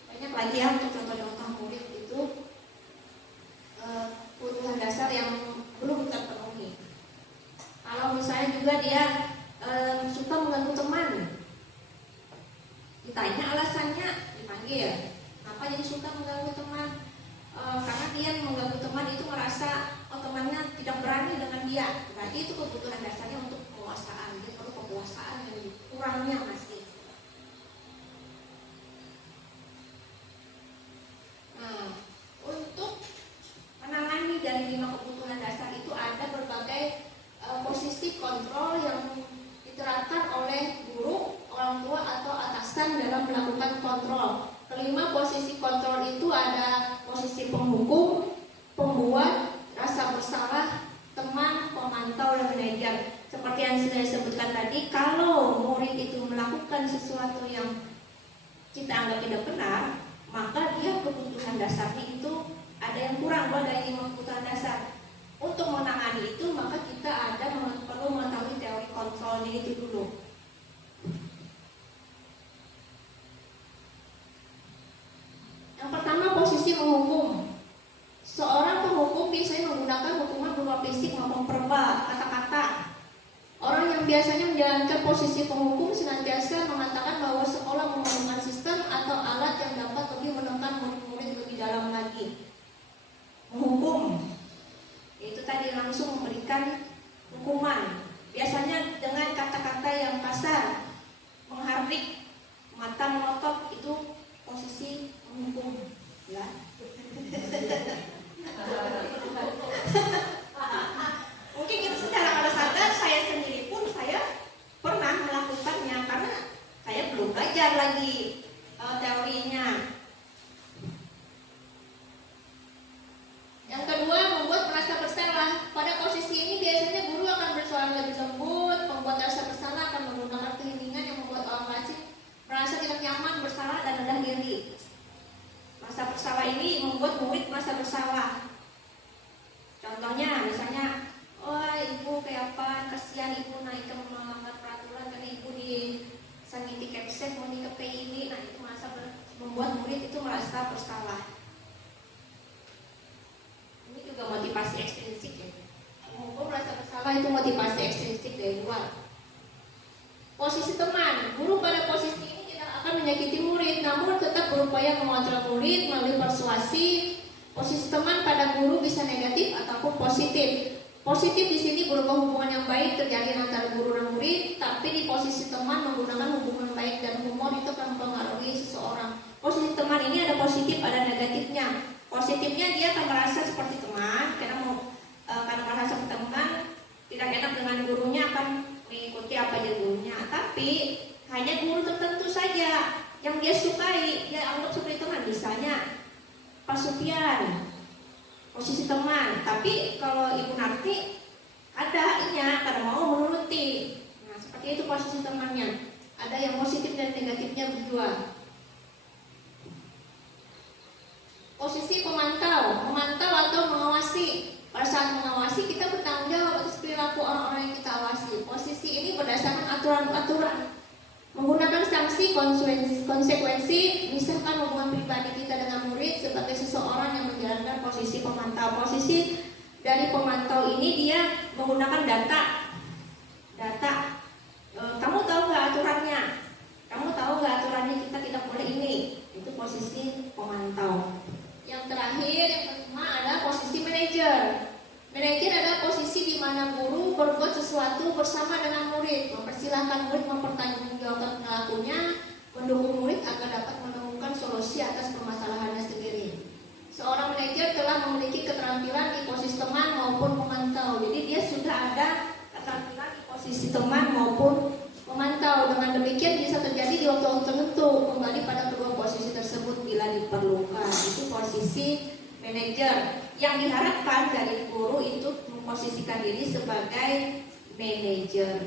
Banyak lagi ya untuk contoh-contoh murid itu kebutuhan dasar yang belum terpenuhi. Kalau misalnya juga dia suka mengganggu teman, ditanya alasannya, dipanggil, kenapa jadi suka mengganggu teman? Karena dia mengganggu teman itu merasa temannya tidak berani dengan dia. Berarti itu kebutuhan dasarnya untuk penguasaan. Dia perlu penguasaan yang kurangnya masih. Nah, untuk menangani dari 5 kebutuhan dasar itu ada berbagai posisi kontrol yang diterapkan oleh guru, orang tua, atau atasan dalam melakukan kontrol. Kelima posisi kontrol itu ada posisi penghukum, pembuat, rasa bersalah, teman, pemantau, dan manajer. Seperti yang sudah disebutkan tadi, kalau murid itu melakukan sesuatu yang kita anggap tidak benar, maka dia kebutuhan dasarnya itu ada yang kurang dari 5 kebutuhan dasar. Untuk menangani itu, maka kita perlu mengetahui teori kontrolnya itu dulu. Yang pertama, posisi menghukum. Seorang penghukum biasanya menggunakan hukuman berupa fisik maupun verbal, kata-kata. Orang yang biasanya menjalankan posisi penghukum senantiasa mengatakan bahwa sekolah memerlukan sistem atau alat yang dapat lebih menekan murid-murid lebih dalam lagi. Menghukum, itu tadi langsung memberikan hukuman. Biasanya dengan kata-kata yang kasar, menghardik, mata melotot, itu posisi menghukum. Ya. Mungkin itu secara pada sadar saya sendiri pun saya pernah melakukannya karena saya belum belajar lagi teorinya. Yang kedua, membuat merasa bersalah. Pada posisi ini biasanya guru akan bersuara lebih lembut. Membuat rasa bersalah akan menggunakan keheningan yang membuat orang lain merasa tidak nyaman, bersalah, dan rendah diri. Rasa bersalah ini membuat murid merasa bersalah. Contohnya, misalnya, oh ibu kayak apa, kasihan ibu naik ke melanggar peraturan karena ibu disangiti kepsek, mau ke PID. Nah itu membuat murid itu merasa bersalah. Ini juga motivasi ekstrinsik ya. Menghukum rasa bersalah itu motivasi ekstrinsik dari luar. Posisi teman, guru pada posisi ini tidak akan menyakiti murid, namun tetap berupaya mengontrol murid melalui persuasi. Posisi teman pada guru bisa negatif ataupun positif. Positif di sini berupa hubungan yang baik terjalin antara guru dan murid, tapi di posisi teman menggunakan hubungan baik dan humor itu akan mempengaruhi seseorang. Posisi teman ini ada positif, ada negatifnya. Positifnya dia akan merasa seperti teman, karena merasa seperti teman, tidak enak dengan gurunya, akan mengikuti apa aja gurunya. Tapi hanya guru tertentu saja yang dia sukai, dia anggap seperti teman. Misalnya Pak Supian, posisi teman. Tapi kalau Ibu Narti ada karena mau menuruti. Nah seperti itu posisi temannya. Ada yang positif dan negatifnya berdua. Posisi pemantau, memantau atau mengawasi. Pada saat mengawasi kita bertanggung jawab atas perilaku orang-orang yang kita awasi. Posisi ini berdasarkan aturan-aturan, menggunakan sanksi konsekuensi, misalkan hubungan pribadi kita dengan murid sebagai seseorang yang menjalankan posisi pemantau. Posisi dari pemantau ini dia menggunakan data. Kamu tahu nggak aturannya? Kamu tahu nggak aturannya kita tidak boleh ini? Itu posisi pemantau. Yang terakhir, yang kelima ada posisi manajer. Manajer adalah posisi di mana guru berbuat sesuatu bersama dengan murid, mempersilahkan murid mempertanggungjawabkan perilakunya, mendukung murid agar dapat menemukan solusi atas permasalahannya sendiri. Seorang manajer telah memiliki keterampilan di posisi teman maupun memantau. Jadi dia sudah ada keterampilan di posisi teman maupun memantau. Dengan demikian bisa terjadi di waktu-waktu tertentu kembali pada kedua posisi tersebut bila diperlukan. Itu posisi manajer. Yang diharapkan dari guru itu memposisikan diri sebagai manajer.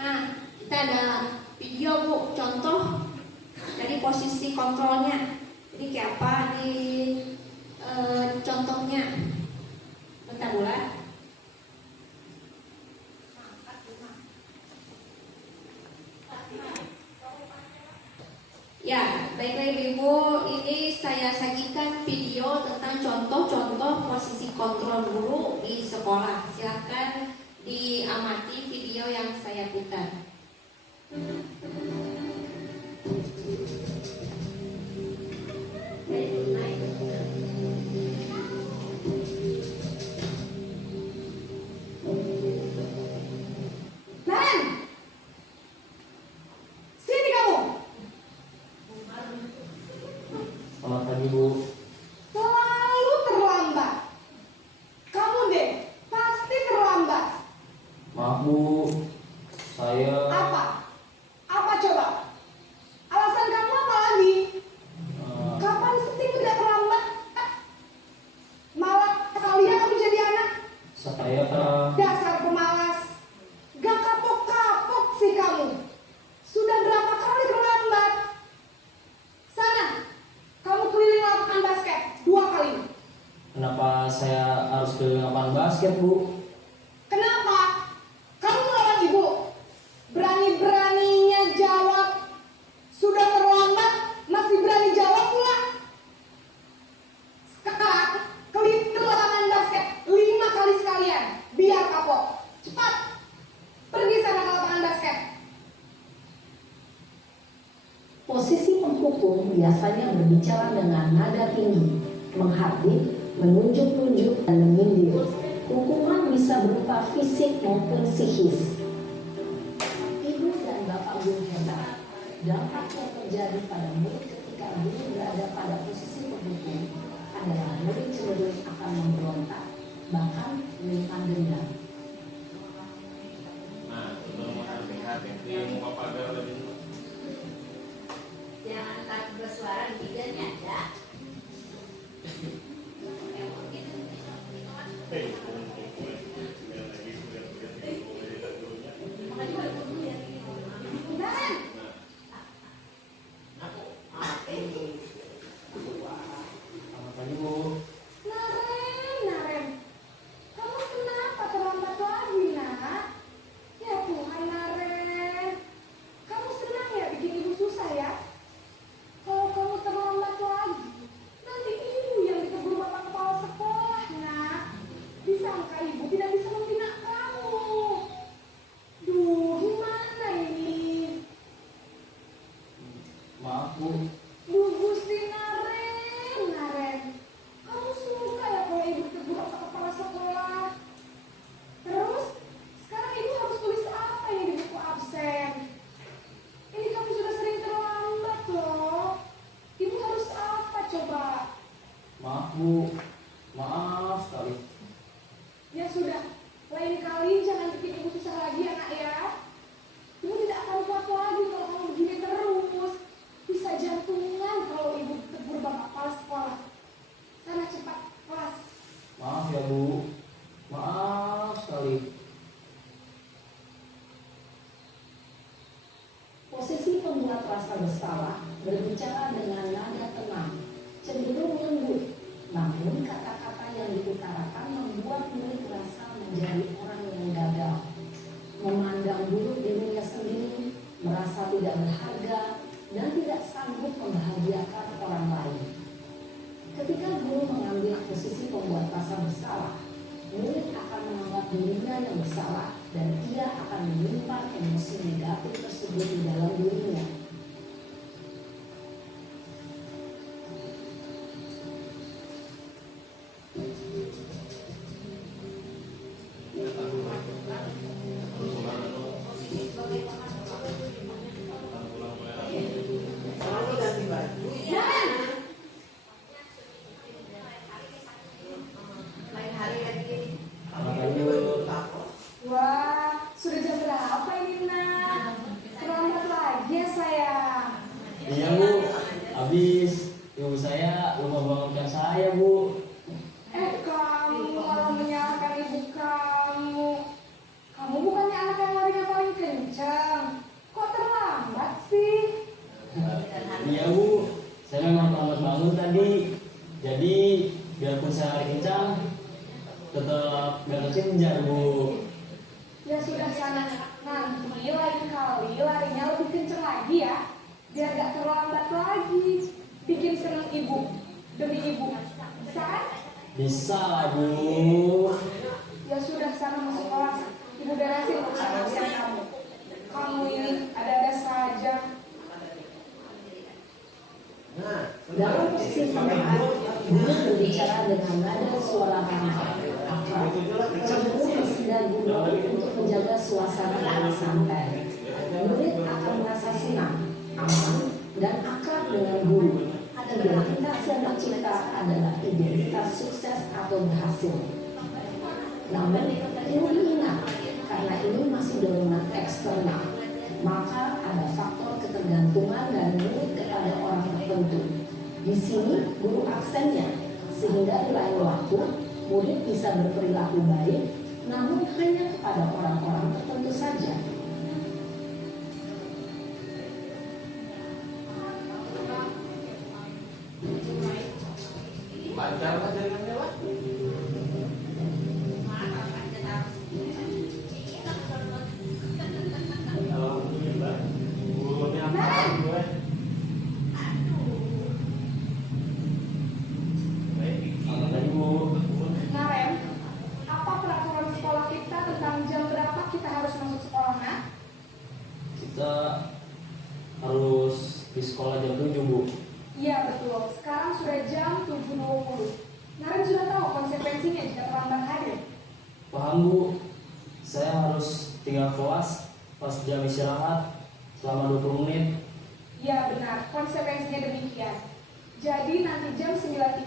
Nah, kita ada video Bu, contoh dari posisi kontrolnya. Jadi kayak apa di contohnya? Bentar Bulan. Ya, baiklah Ibu, ini saya sajikan video tentang contoh-contoh posisi kontrol guru di sekolah. Silakan diamati video yang saya putar. Selamat pagi, Bu. Selalu terlambat. Kamu deh, pasti terlambat. Maaf, Bu. Saya Apa? Apa coba? Alasan kamu apa lagi? Kapan sih tidak terlambat? Malah kalian kamu jadi anak. saya Dasar pemalas. Gak kapok-kapok sih kamu. Sudah berapa kali terlambat? Sana, kamu keliling lapangan basket 2 kali. kenapa saya harus ke lapangan basket, Bu? Kenapa? Kamu melawan ibu. Berani-beraninya jawab. Sudah terlambat, masih berani jawab pula. Sekarang, keliling lapangan basket 5 kali sekalian. Biar kapok. Cepat. Pergi sana ke lapangan basket. Posisi penghukum biasanya berbicara dengan nada tinggi, menghardik, menunjuk-nunjuk, dan menyindir. Hukuman bisa berupa fisik maupun psikis. Ibu dan bapak guru hebat. Dampak yang terjadi pada murid ketika guru berada pada posisi penghukum adalah murid cenderung akan memberontak, bahkan menyimpan dendam. Jangan takut bersuara di bidangnya ya. Selamat pagi, Bu. Naren. Kamu kenapa terlambat lagi, nak? Ya Tuhan, Naren. Kamu senang ya bikin ibu susah ya? Kalau kamu terlambat lagi, nanti ibu yang ditegur bapak kepala sekolah, nak. Disangka ibu tidak bisa membina kamu. Duh, gimana ini? Maaf, Bu. Duh, Gusti Naren. Kamu suka ya kalau ibu ditegur bapak kepala sekolah? Terus, sekarang ibu harus tulis apa ini di buku absen? Ini kamu sudah sering terlambat loh. Ibu harus apa coba? Maaf, Bu. Maaf sekali. Ya sudah, lain kali jangan bikin ibu susah lagi ya nak ya. Ibu tidak akan kuat lagi kalau kamu begini terus. Bisa jantungan kalau ibu tegur bapak kepala sekolah. Sana cepat kelas. Maaf ya, Bu. Maaf sekali. Posisi pembuat rasa bersalah berbicara dengan nada tenang, cenderung lembut, namun kata-kata yang diutarakan membuat murid merasa menjadi orang yang gagal, memandang buruk dirinya sendiri, merasa tidak berharga, dan tidak sanggup membahagiakan orang lain. Ketika guru mengambil posisi pembuat rasa bersalah, murid akan menganggap dirinya yang bersalah dan ia akan menyimpan emosi negatif tersebut di dalam dirinya. biar kejar Bu. Ya sudah sana, nanti lain kali larinya lebih kenceng lagi ya, biar gak terlambat lagi. Bikin seneng ibu, demi ibu. Bisa kan? Bisa lah Bu. Ya sudah sana masuk kelas, ibu beresin urusan kamu. Kamu ini ada-ada saja. Dalam posisi saat guru berbicara dengan nada suara ramah, akrab, cenderung bersinar guru untuk menjaga suasana yang santai. Murid akan merasa senang, aman, dan akrab dengan guru. Identitas yang tercipta adalah identitas sukses atau berhasil. Namun, perlu diingat, karena ini masih dorongan eksternal, maka ada faktor ketergantungan dari murid kepada orang tertentu. Di sini guru aksennya, sehingga di lain waktu murid bisa berperilaku baik, namun hanya kepada orang-orang tertentu saja. Naren, apa peraturan sekolah kita tentang jam berapa kita harus masuk sekolah, nak? Kita harus di sekolah jam 7 Bu. Iya betul, sekarang sudah jam 7.20. Naren sudah tahu konsekuensinya jika terlambat hadir. Paham Bu. Saya harus tinggal kelas pas jam istirahat selama 20 menit. Ya benar, konsekuensinya demikian. Jadi nanti jam 9.30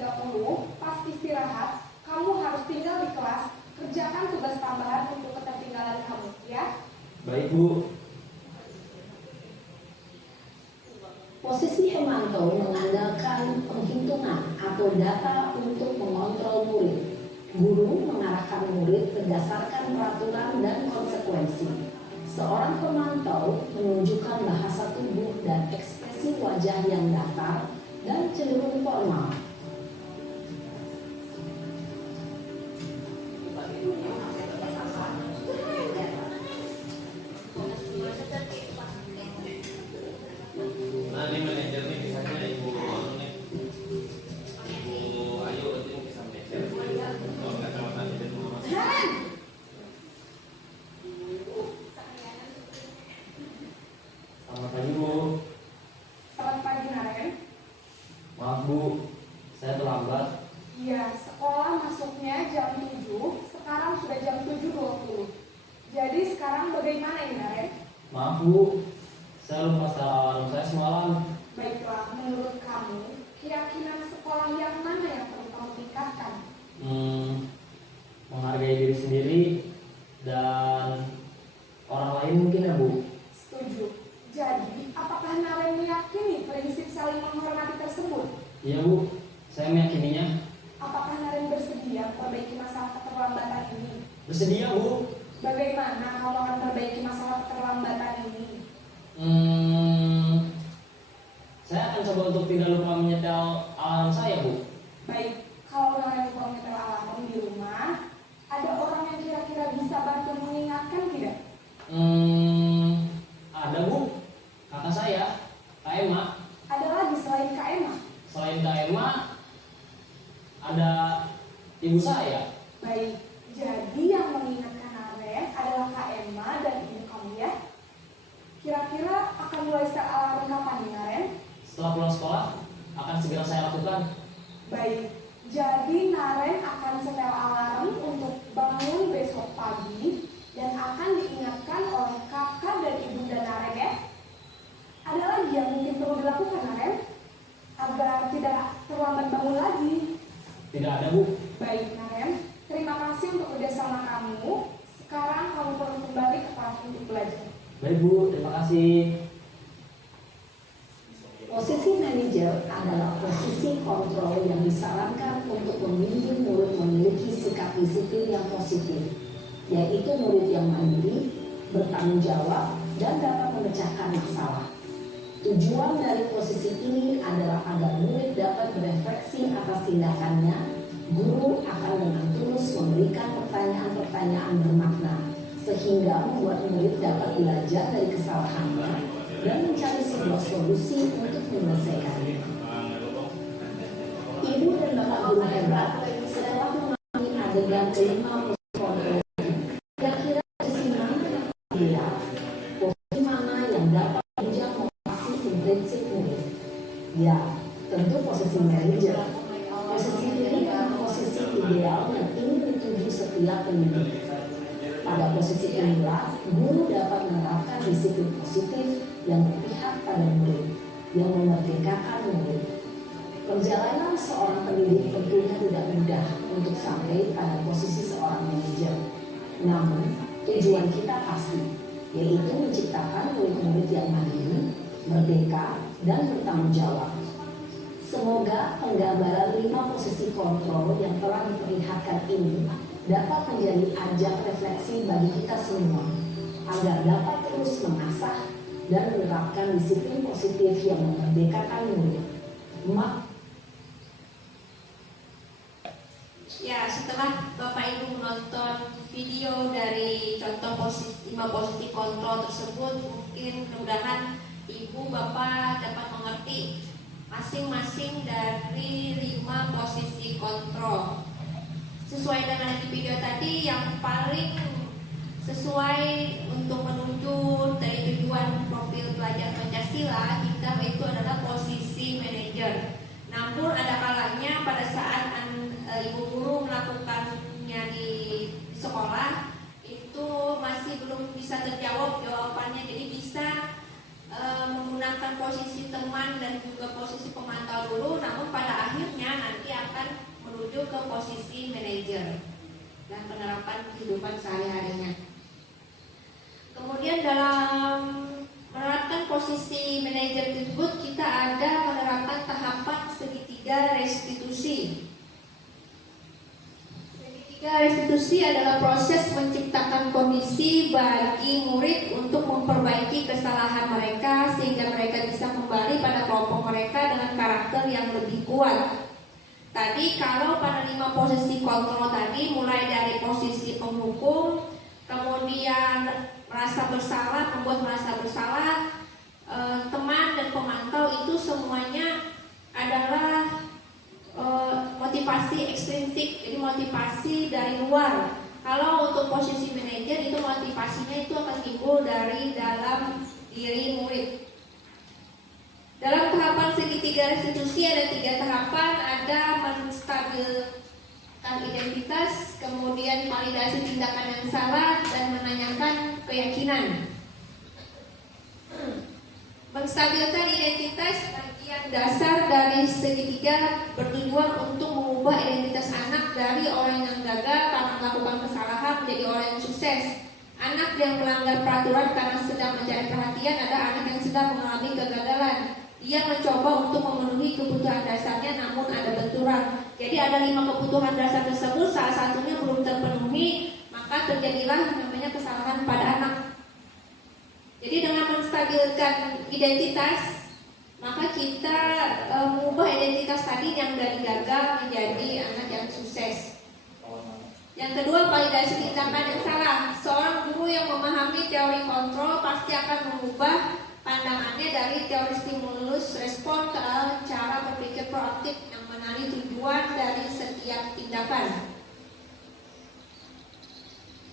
pas istirahat, kamu harus tinggal di kelas, kerjakan tugas tambahan untuk ketertinggalan kamu, ya? Baik Bu. Posisi pemantau mengandalkan penghitungan atau data untuk mengontrol murid. Guru mengarahkan murid berdasarkan peraturan dan konsekuensi. Seorang pemantau menunjukkan bahasa tubuh dan ekspresi wajah yang datar dan cenderung formal. Nah, ini manajer nih misalnya Ibu nih. Ibu Ayu itu bisa manajer. Kalau nggak sama tadi dan Mama. Selamat pagi Bu. Selamat pagi, Naren. Maaf Bu, saya terlambat. Iya, sekolah masuknya jam 7, sekarang sudah jam 7.20. Jadi sekarang bagaimana ini, Naren? Maaf Bu, saya lupa setel alarm saya semalam. Baiklah, menurut kamu, keyakinan sekolah yang mana yang perlu kamu tingkatkan? Menghargai diri sendiri dan orang lain mungkin ya Bu. Setuju. Jadi, apakah Naren meyakini prinsip saling menghormati tersebut? Iya Bu, saya meyakininya. Apakah Naren bersedia memperbaiki masalah keterlambatan ini? Bersedia Bu. Bagaimana kamu akan memperbaiki masalah keterlambatan ini? Saya akan coba untuk tidak lupa menyetel alarm saya Bu. Baik, kalau Naren lupa menyetel alarm di rumah, ada orang yang kira-kira bisa bantu mengingatkan tidak? Ada Bu, kakak saya, Kak Emma. Ada lagi selain Kak Emma? Selain Kak Emma, ada ibu saya. Baik, jadi yang mengingatkan Naren adalah Kak Emma dan ibu kamu ya? Kira-kira akan mulai start alarm kapan nih, Naren? Setelah pulang sekolah, akan segera saya lakukan. Baik, jadi Naren akan setel alarm untuk bangun besok pagi dan akan diingatkan oleh kakak dan ibunda Naren ya. Ada lagi yang mungkin perlu dilakukan, Naren, agar tidak terlambat bangun lagi? Tidak ada Bu. Baik, Naren, terima kasih untuk kerjasama kamu. Sekarang kamu perlu kembali ke kelas untuk belajar. Baik Bu, terima kasih. Posisi manajer adalah posisi kontrol yang disarankan untuk membimbing murid memiliki sikap disiplin yang positif, yaitu murid yang mandiri, bertanggung jawab, dan dapat memecahkan masalah. Tujuan dari posisi ini adalah agar murid dapat berefleksi atas tindakannya Guru akan dengan tulus memberikan pertanyaan-pertanyaan bermakna sehingga membuat murid dapat belajar dari kesalahannya dan mencari sebuah solusi untuk menyelesaikannya. Ibu dan bapak guru hebat setelah memahami adegan kelima kontrol, kira-kira posisi mana yang ideal, posisi mana yang dapat menunjang motivasi intrinsik murid? Ya, tentu posisi manajer. Posisi ini adalah posisi ideal yang ingin dituju setiap pendidik. Pada posisi inilah, guru dapat menerapkan disiplin positif yang berpihak pada murid, yang memerdekakan murid. Perjalanan seorang pendidik tentunya tidak mudah untuk sampai pada posisi seorang manajer. Namun, tujuan kita pasti, yaitu menciptakan murid-murid yang mandiri, merdeka, dan bertanggung jawab. Semoga penggambaran 5 posisi kontrol yang telah diperlihatkan ini dapat menjadi ajang refleksi bagi kita semua, agar dapat terus mengasah dan menerapkan disiplin positif yang memerdekakan murid. Ya, setelah Bapak Ibu menonton video dari contoh 5 posisi kontrol tersebut, mungkin mudah-mudahan Ibu Bapak dapat mengerti masing-masing dari 5 posisi kontrol. Sesuai dengan di video tadi, yang paling sesuai untuk menuju dari tujuan profil pelajar Pancasila kita itu adalah posisi manajer. Namun ada kalanya pada saat ibu guru melakukannya di sekolah itu masih belum bisa terjawab jawabannya, jadi bisa menggunakan posisi teman dan juga posisi pemantau dulu, namun pada akhirnya nanti akan menuju ke posisi manajer dan penerapan kehidupan sehari-harinya. Kemudian dalam menerapkan posisi manajer tersebut kita ada menerapkan tahapan segitiga restitusi. Restitusi adalah proses menciptakan kondisi bagi murid untuk memperbaiki kesalahan mereka sehingga mereka bisa kembali pada kelompok mereka dengan karakter yang lebih kuat. Tadi kalau pada 5 posisi kontrol tadi, mulai dari posisi penghukum, kemudian merasa bersalah, membuat merasa bersalah, teman dan pemantau, itu semuanya adalah motivasi ekstrinsik, jadi motivasi dari luar. Kalau untuk posisi manajer itu motivasinya itu akan timbul dari dalam diri murid. Dalam tahapan segitiga restitusi ada 3 tahapan, ada menstabilkan identitas, kemudian validasi tindakan yang salah, dan menanyakan keyakinan. Menstabilkan identitas bagian dasar dari segitiga bertujuan untuk mengubah identitas anak dari orang yang gagal karena melakukan kesalahan menjadi orang yang sukses. Anak yang melanggar peraturan karena sedang mencari perhatian adalah anak yang sedang mengalami kegagalan. Ia mencoba untuk memenuhi kebutuhan dasarnya namun ada benturan. Jadi ada 5 kebutuhan dasar tersebut, salah satunya belum terpenuhi, maka terjadilah namanya kesalahan pada anak. Jadi dengan menstabilkan identitas, maka kita mengubah identitas tadi yang dari gagal menjadi anak yang sukses. Yang kedua, validasi tindakan yang salah. Seorang guru yang memahami teori kontrol pasti akan mengubah pandangannya dari teori stimulus respon ke cara berpikir proaktif yang mengenali tujuan dari setiap tindakan.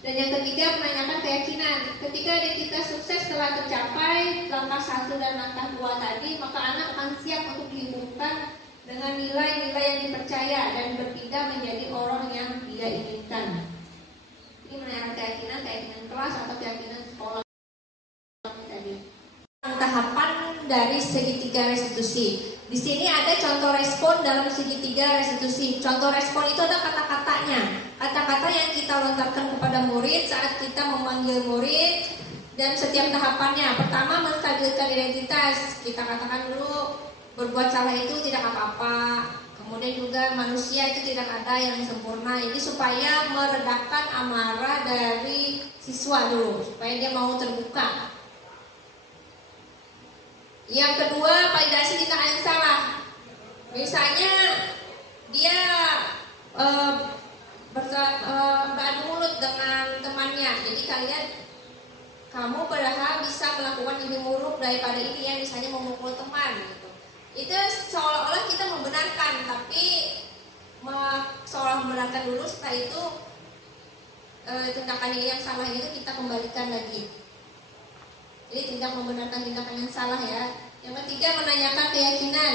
Dan yang ketiga, menanyakan keyakinan. Ketika identitas sukses telah tercapai, langkah 1 dan langkah 2 tadi, maka anak akan siap untuk dihubungkan dengan nilai-nilai yang dipercaya dan berpindah menjadi orang yang dia inginkan. Ini menanyakan keyakinan kelas atau keyakinan sekolah tadi. Tahapan dari segitiga restitusi. Di sini ada contoh respon dalam segitiga restitusi. Contoh respon itu ada kata-katanya. Kata-kata yang kita lontarkan kepada murid saat kita memanggil murid dan setiap tahapannya. Pertama, menstabilkan identitas. Kita katakan dulu berbuat salah itu tidak apa-apa. Kemudian juga manusia itu tidak ada yang sempurna. Jadi supaya meredakan amarah dari siswa dulu, supaya dia mau terbuka. Yang kedua, validasi tindakan yang salah. Misalnya dia beradu mulut dengan temannya. Jadi kamu padahal bisa melakukan lebih buruk daripada ini ya, misalnya memukul teman gitu. Itu seolah-olah kita membenarkan, tapi seolah membenarkan dulu, setelah itu tindakan yang salah itu kita kembalikan lagi. Jadi tidak membenarkan tindakan yang salah ya. Yang ketiga, menanyakan keyakinan.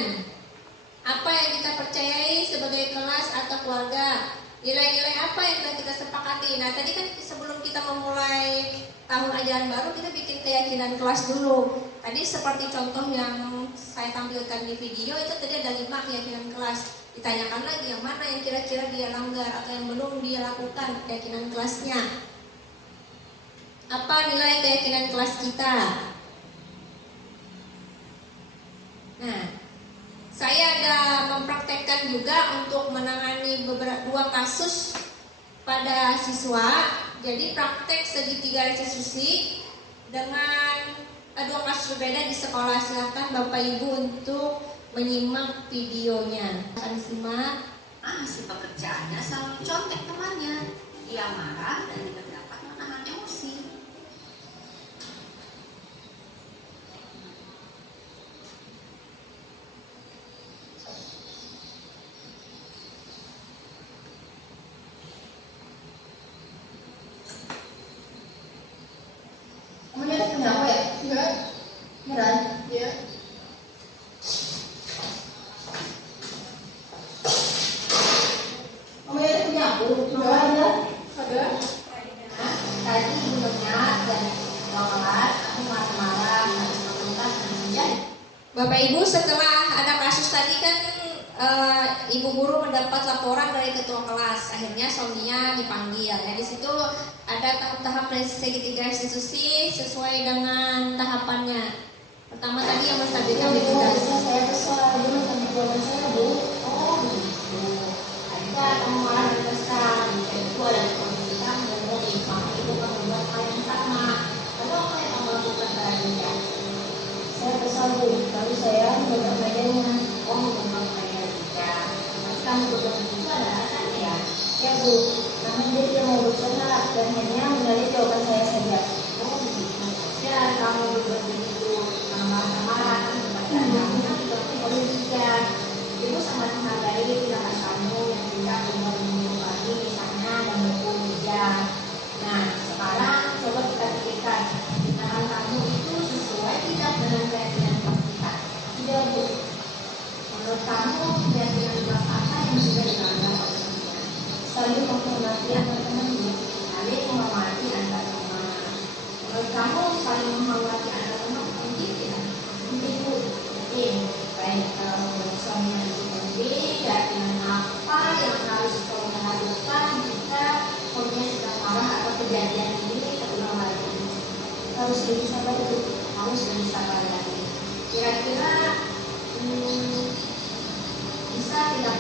Apa yang kita percayai sebagai kelas atau keluarga? Nilai-nilai apa yang telah kita sepakati? Nah, tadi kan sebelum kita memulai tahun ajaran baru, kita bikin keyakinan kelas dulu. Tadi seperti contoh yang saya tampilkan di video, itu tadi ada 5 keyakinan kelas. Ditanyakan lagi yang mana yang kira-kira dia langgar atau yang belum dia lakukan keyakinan kelasnya. Apa nilai keyakinan kelas kita? Nah, saya ada mempraktekkan juga untuk menangani dua kasus pada siswa. Jadi praktek segitiga restitusi dengan 2 kasus berbeda di sekolah. Silakan Bapak Ibu untuk menyimak videonya. Akan simak. Si pekerjaannya selalu contek temannya. Dia marah dan tidak dapat menahan emosi. Kenapa ya? Enggak. Beneran? Iya. Kamu ya punya aku? Enggak ada. Ada. Tadi ibu mengingat dan kelas, aku marah-marah, harus melakukan kemudian. Bapak Ibu, setelah ada kasus tadi kan ibu guru mendapat laporan dari ketua kelas, akhirnya suaminya dipanggil. Ya, di situ ada tahap-tahap segitiga restitusi sesuai dengan tahapannya. Pertama tadi yang menstabilkan identitas. Saya kesal dulu sama keluarga saya, Bu. Oh begitu. Akhirnya kamu marah dan kesal. Itu ada kondisi kamu dan motif. Maka itu kamu buat hal yang sama. Lalu apa yang kamu lakukan terakhirnya? Saya kesal, Bu. Lalu saya menggabung medianya. Oh menggabung media juga. Mas kamu bergabung itu ada alasannya ya? Ya Bu. Namun dia tidak mau bercerita dan hanya mengalir jawaban saya saja. Oh begitu. Ya kamu berbuat begitu. Marah-marah kan kepada kamu juga. Ibu sangat menghargai tindakan kamu yang tidak membunuh lagi misalnya dan berpuluh juga. Nah sekarang coba kita pikirkan tindakan kamu itu sesuai tidak dengan keyakinan kita? Tidak Bu. Menurut kamu keyakinan kelas apa yang sudah dilanggar oleh suaminya? Saling menghormati antar teman, saling menghormati antar teman. Menurut kamu saling menghormati antar teman mungkin tidak? Mungkin Bu. Mungkin. Baik, kalau menurut suaminya itu penting, keyakinan apa yang harus suaminya lakukan jika suaminya sedang marah atau kejadian ini terulang lagi? Harus lebih sabar Bu. Harus lebih sabar lagi. Kira-kira bisa tidak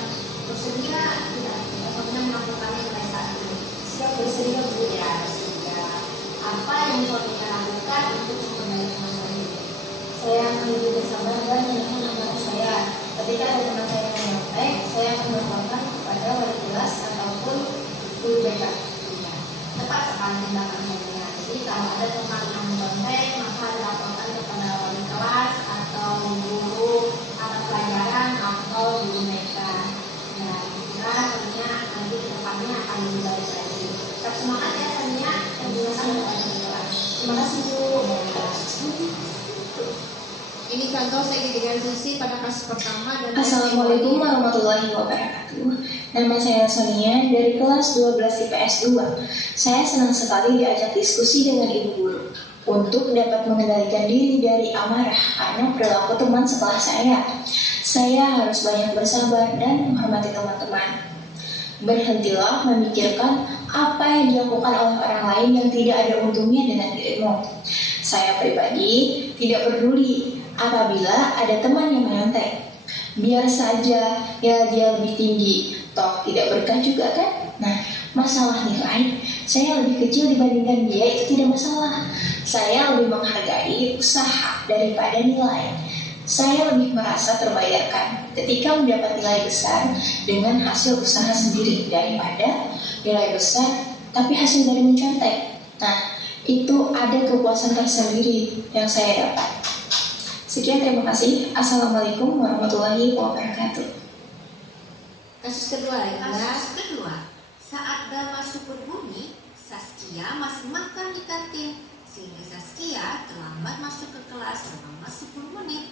bersedia tidak suaminya melakukannya mulai saat ini? Siap bersedia Bu ya, bersedia. Apa yang suaminya lakukan untuk memperbaiki masalah ini? Saya akan lebih bersabar dan menekan amanah saya. Ketika ada teman saya yang nyontek, saya akan melaporkan kepada wali kelas ataupun guru BK. Tepat sekali tindakan saya. Jadi kalau ada teman yang nyontek, maka dilaporkan kepada wali kelas atau guru mata pelajaran atau guru BK. Ya, kira tentunya nanti ke depannya akan lebih baik lagi. Tetap semangat ya Tania, dan gunakan kepada kelas. Terima kasih Bu. Ini contoh segitiga restitusi pada kasus pertama dan Assalamualaikum warahmatullahi wabarakatuh. Nama saya Sonia dari kelas 12 IPS 2. Saya senang sekali diajak diskusi dengan ibu guru untuk dapat mengendalikan diri dari amarah karena perilaku teman sekelas saya. Saya harus banyak bersabar dan menghormati teman-teman. Berhentilah memikirkan apa yang dilakukan oleh orang lain yang tidak ada untungnya dengan dirimu. Saya pribadi tidak peduli apabila ada teman yang menyontek. Biar saja ya dia lebih tinggi, toh tidak berkah juga kan? Nah, masalah nilai, saya lebih kecil dibandingkan dia itu tidak masalah. Saya lebih menghargai usaha daripada nilai. Saya lebih merasa terbayarkan ketika mendapat nilai besar dengan hasil usaha sendiri daripada nilai besar tapi hasil dari mencontek. Nah, itu ada kepuasan tersendiri yang saya dapat. Sekian, terima kasih. Assalamualaikum warahmatullahi wabarakatuh. Kasus kedua ya. Kasus kedua, saat bel masuk berbunyi, Saskia masih makan di kantin, sehingga Saskia terlambat masuk ke kelas selama 10 menit.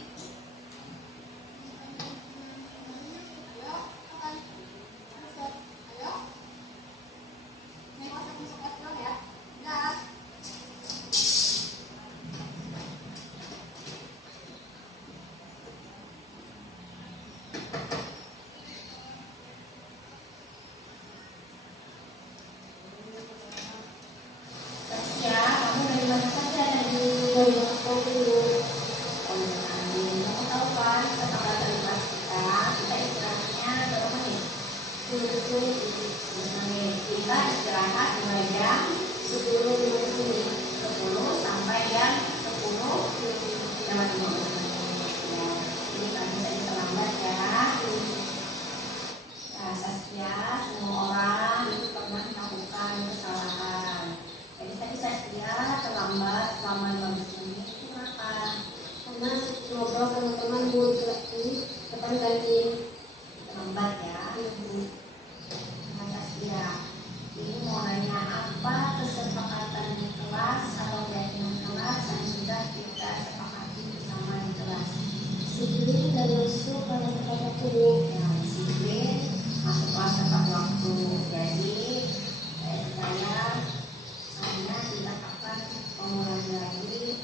Kita istirahat mulai jam 10.50 sampai jam 10 lewat 50 menit. Ya, jadi tadi saya terlambat ya. Ya, Saskia, semua orang itu pernah melakukan kesalahan. Jadi tadi Saskia terlambat selama 15 menit itu kenapa? Karena ngobrol sama teman Bu di depan kantin. Terlambat ya. Ya, ini mau nanya apa kesepakatan di kelas atau keyakinan kelas yang sudah kita sepakati bersama di kelas? Disiplin dan masuk pada tepat waktu. Ya, disiplin masuk kelas tepat waktu. Jadi saya tidak akan mengulangi lagi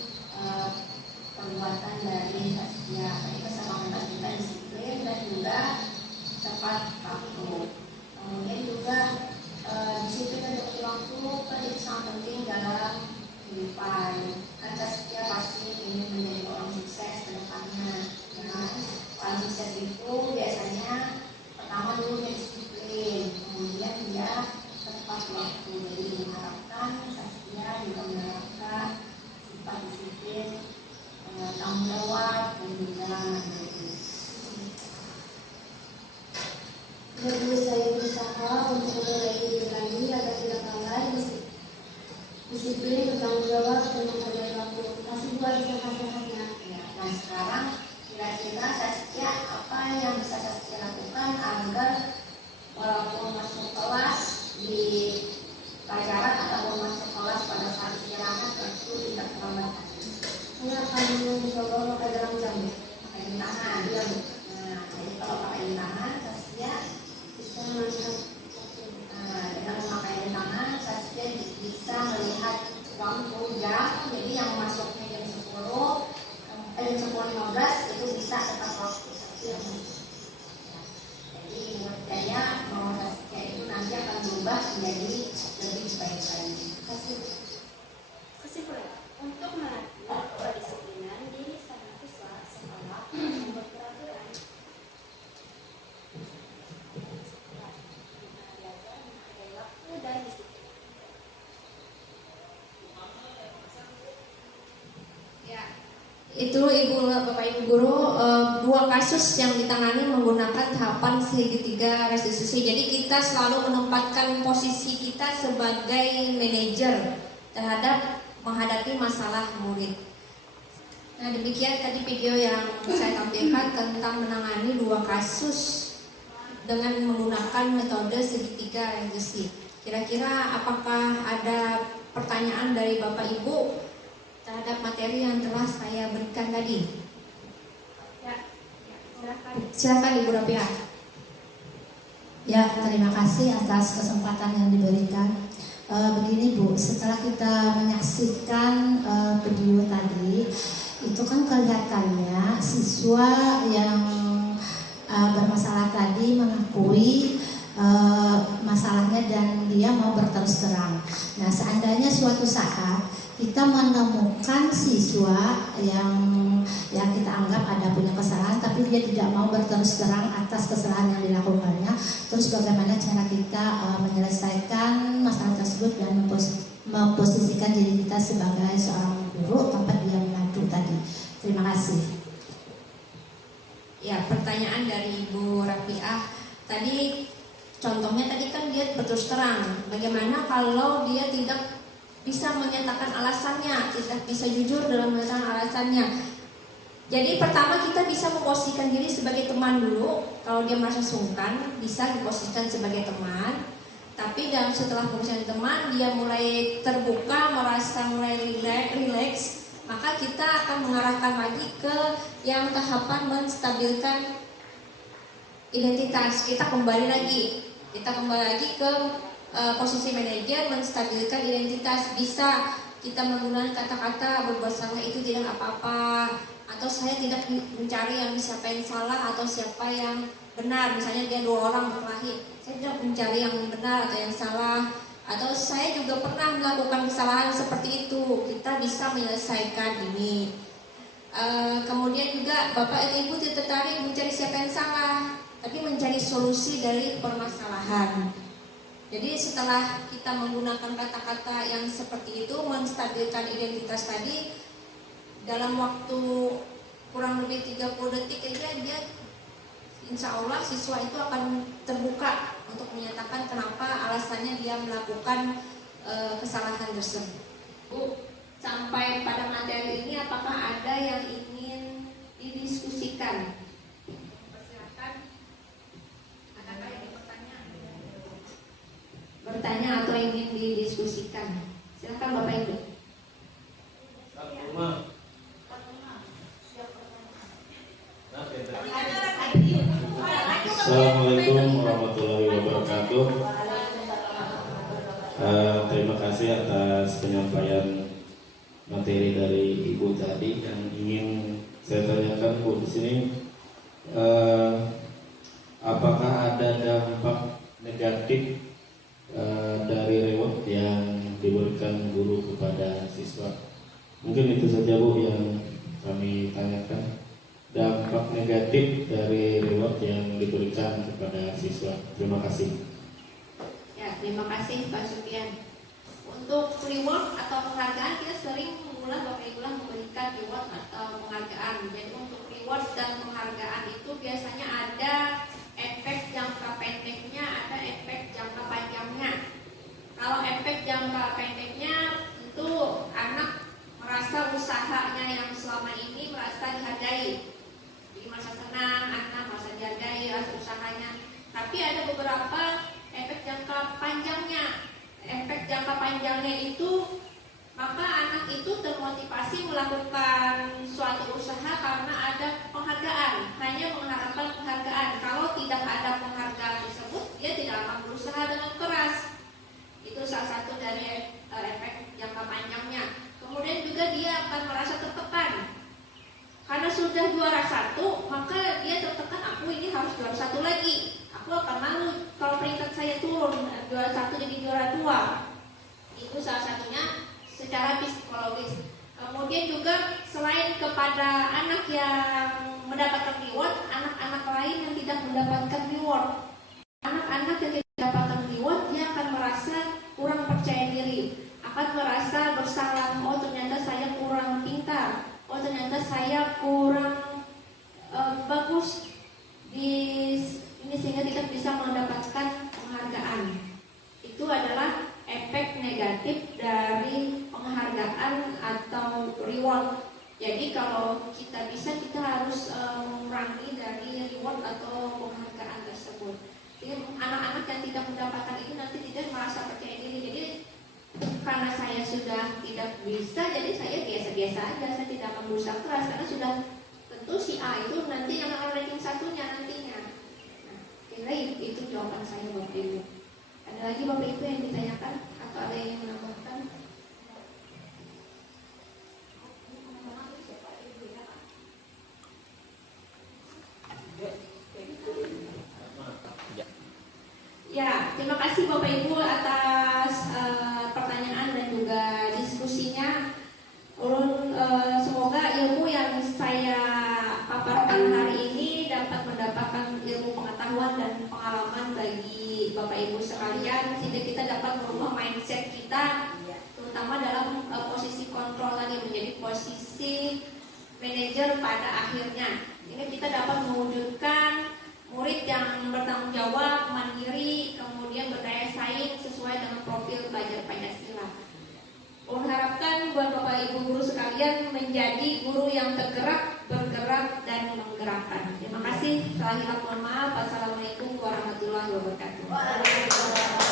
perbuatan dari Saskia. Tadi kesepakatan kita disiplin dan juga tepat waktu. Kemudian juga disiplin dan tepat waktu kan itu sangat penting dalam kehidupan. Kan Saskia pasti ingin menjadi orang sukses ke depannya. Orang sukses itu biasanya pertama dulu dia disiplin, kemudian dia tepat waktu. Jadi mengharapkan Saskia juga menerapkan sifat disiplin, tanggung jawab dan juga mandiri. Jadi saya berusaha untuk memperbaiki diri lagi agar tidak lalai, disiplin, bertanggung jawab, dan menghargai waktu. Kasih buat sehat-sehatnya. Ya, nah sekarang kira-kira Saskia apa yang bisa Saskia lakukan agar walaupun masuk kelas di pelajaran ataupun masuk kelas pada saat istirahat itu tidak terlambat? Saya akan mencoba pakai dalam jam. Pakai di tangan. Iya. Nah, jadi kalau pakai di tangan Saskia Bisa melihat. dengan memakai di tangan Saskia bisa melihat waktu jam. Jadi yang masuknya jam 10:15 itu bisa tepat waktu Saskia. Jadi menurut saya mau Saskia itu nanti akan berubah menjadi lebih baik lagi. Kesimpulan, untuk melatih kedisiplinan diri sang siswa sekolah membuat peraturan. Ya, itu Bapak Ibu Guru, dua kasus yang ditangani menggunakan tahapan segitiga restitusi. Jadi kita selalu menempatkan posisi kita sebagai manajer terhadap menghadapi masalah murid. Nah, demikian tadi video yang saya tampilkan tentang menangani dua kasus dengan menggunakan metode segitiga restitusi. Kira-kira apakah ada pertanyaan dari Bapak Ibu terhadap materi yang telah saya berikan tadi? Ya, silakan Ibu Rabia. Ya, terima kasih atas kesempatan yang diberikan. Begini Bu, setelah kita menyaksikan video tadi, itu kan kelihatannya siswa yang bermasalah tadi mengakui masalahnya dan dia mau berterus terang. Nah, seandainya suatu saat kita menemukan siswa yang kita anggap ada punya kesalahan tapi dia tidak mau berterus terang atas kesalahan yang dilakukannya, terus bagaimana cara kita menyelesaikan masalah tersebut dan memposisikan diri kita sebagai seorang guru tanpa dia mengadu tadi. Terima kasih. Ya, pertanyaan dari Ibu Rafiah. Tadi contohnya tadi kan dia berterus terang. Bagaimana kalau dia tidak bisa menyatakan alasannya, tidak bisa jujur dalam menyatakan alasannya? Jadi pertama kita bisa memposisikan diri sebagai teman dulu. Kalau dia merasa sungkan, bisa diposisikan sebagai teman. Tapi dalam setelah posisikan teman, dia mulai terbuka, merasa mulai relax, maka kita akan mengarahkan lagi ke yang tahapan menstabilkan identitas. Kita kembali lagi ke posisi manajer, menstabilkan identitas. Bisa kita menggunakan kata-kata berbuat salah itu tidak apa-apa, atau saya tidak mencari yang siapa yang salah atau siapa yang benar. Misalnya dia 2 orang berkelahi, saya tidak mencari yang benar atau yang salah, atau saya juga pernah melakukan kesalahan seperti itu. Kita bisa menyelesaikan ini. Kemudian juga Bapak dan Ibu tidak tertarik mencari siapa yang salah, tapi mencari solusi dari permasalahan. Jadi setelah kita menggunakan kata-kata yang seperti itu, menstabilkan identitas tadi, dalam waktu kurang lebih 30 detik aja dia, insya Allah siswa itu akan terbuka untuk menyatakan kenapa alasannya dia melakukan kesalahan tersebut. Bu, sampai pada materi ini apakah ada yang ingin didiskusikan? Persilakan. Adakah yang bertanya atau ingin didiskusikan? Silakan Bapak Ibu. Assalamualaikum warahmatullahi wabarakatuh. Terima kasih atas penyampaian materi dari Ibu tadi. Yang ingin saya tanyakan Bu di sini, apakah ada dampak negatif dari reward yang diberikan guru kepada siswa? Mungkin itu saja Bu yang kami tanyakan. Dampak negatif dari reward yang diberikan kepada siswa. Terima kasih. Ya, terima kasih Pak Supian. Untuk reward atau penghargaan, kita sering Bapak Ibu memberikan reward atau penghargaan. Jadi untuk reward dan penghargaan itu biasanya ada efek jangka pendeknya, ada efek jangka panjangnya. Kalau efek jangka pendeknya itu anak merasa usahanya yang selama ini merasa dihargai. Jadi merasa senang, anak merasa dihargai hasil usahanya. Tapi ada beberapa efek jangka panjangnya. Efek jangka panjangnya itu, maka anak itu termotivasi melakukan suatu usaha karena ada penghargaan, hanya mengharapkan penghargaan. Kalau tidak ada penghargaan tersebut, dia tidak akan berusaha dengan keras. Itu salah satu dari efek jangka panjangnya. Kemudian juga dia akan merasa tertekan. Karena sudah juara 1, maka dia tertekan, aku ini harus juara 1 lagi. Aku akan malu kalau peringkat saya turun, juara 1 jadi juara 2. Itu salah satunya secara psikologis. Kemudian juga selain kepada anak yang mendapatkan reward, anak-anak lain yang tidak mendapatkan reward. Anak-anak yang tidak mendapatkan reward, dia akan merasa kurang percaya diri, akan merasa bersalah. Oh, ternyata saya kurang pintar. Oh, ternyata saya kurang bagus di ini, sehingga tidak bisa mendapatkan penghargaan. Itu adalah efek negatif dari penghargaan atau reward. Jadi kalau kita bisa, kita harus mengurangi dari reward atau penghargaan tersebut. Jadi anak-anak yang tidak mendapatkan itu nanti tidak merasa percaya diri. Jadi karena saya sudah tidak bisa, jadi saya biasa-biasa aja, saya tidak akan berusaha keras, karena sudah tentu si A itu nanti yang akan ranking 1-nya nantinya. Nah, kira itu jawaban saya Bapak Ibu. Ada lagi Bapak Ibu yang ditanyakan atau ada yang menambahkan? Ya, terima kasih Bapak Ibu atas pertanyaan dan juga diskusinya. Semoga ilmu yang saya paparkan hari ini dapat mendapatkan ilmu pengetahuan dan pengalaman bagi Bapak Ibu sekalian, sehingga kita dapat merubah mindset kita, terutama dalam posisi kontrol tadi menjadi posisi manajer pada akhirnya. sehingga kita dapat mewujudkan murid yang bertanggung jawab, mandiri, kemudian berdaya saing sesuai dengan profil belajar Pancasila. Ulun harapkan buat Bapak Ibu guru sekalian menjadi guru yang tergerak, bergerak, dan menggerakkan. Terima kasih. Setelah hilap mohon maaf. Wassalamualaikum warahmatullahi wabarakatuh.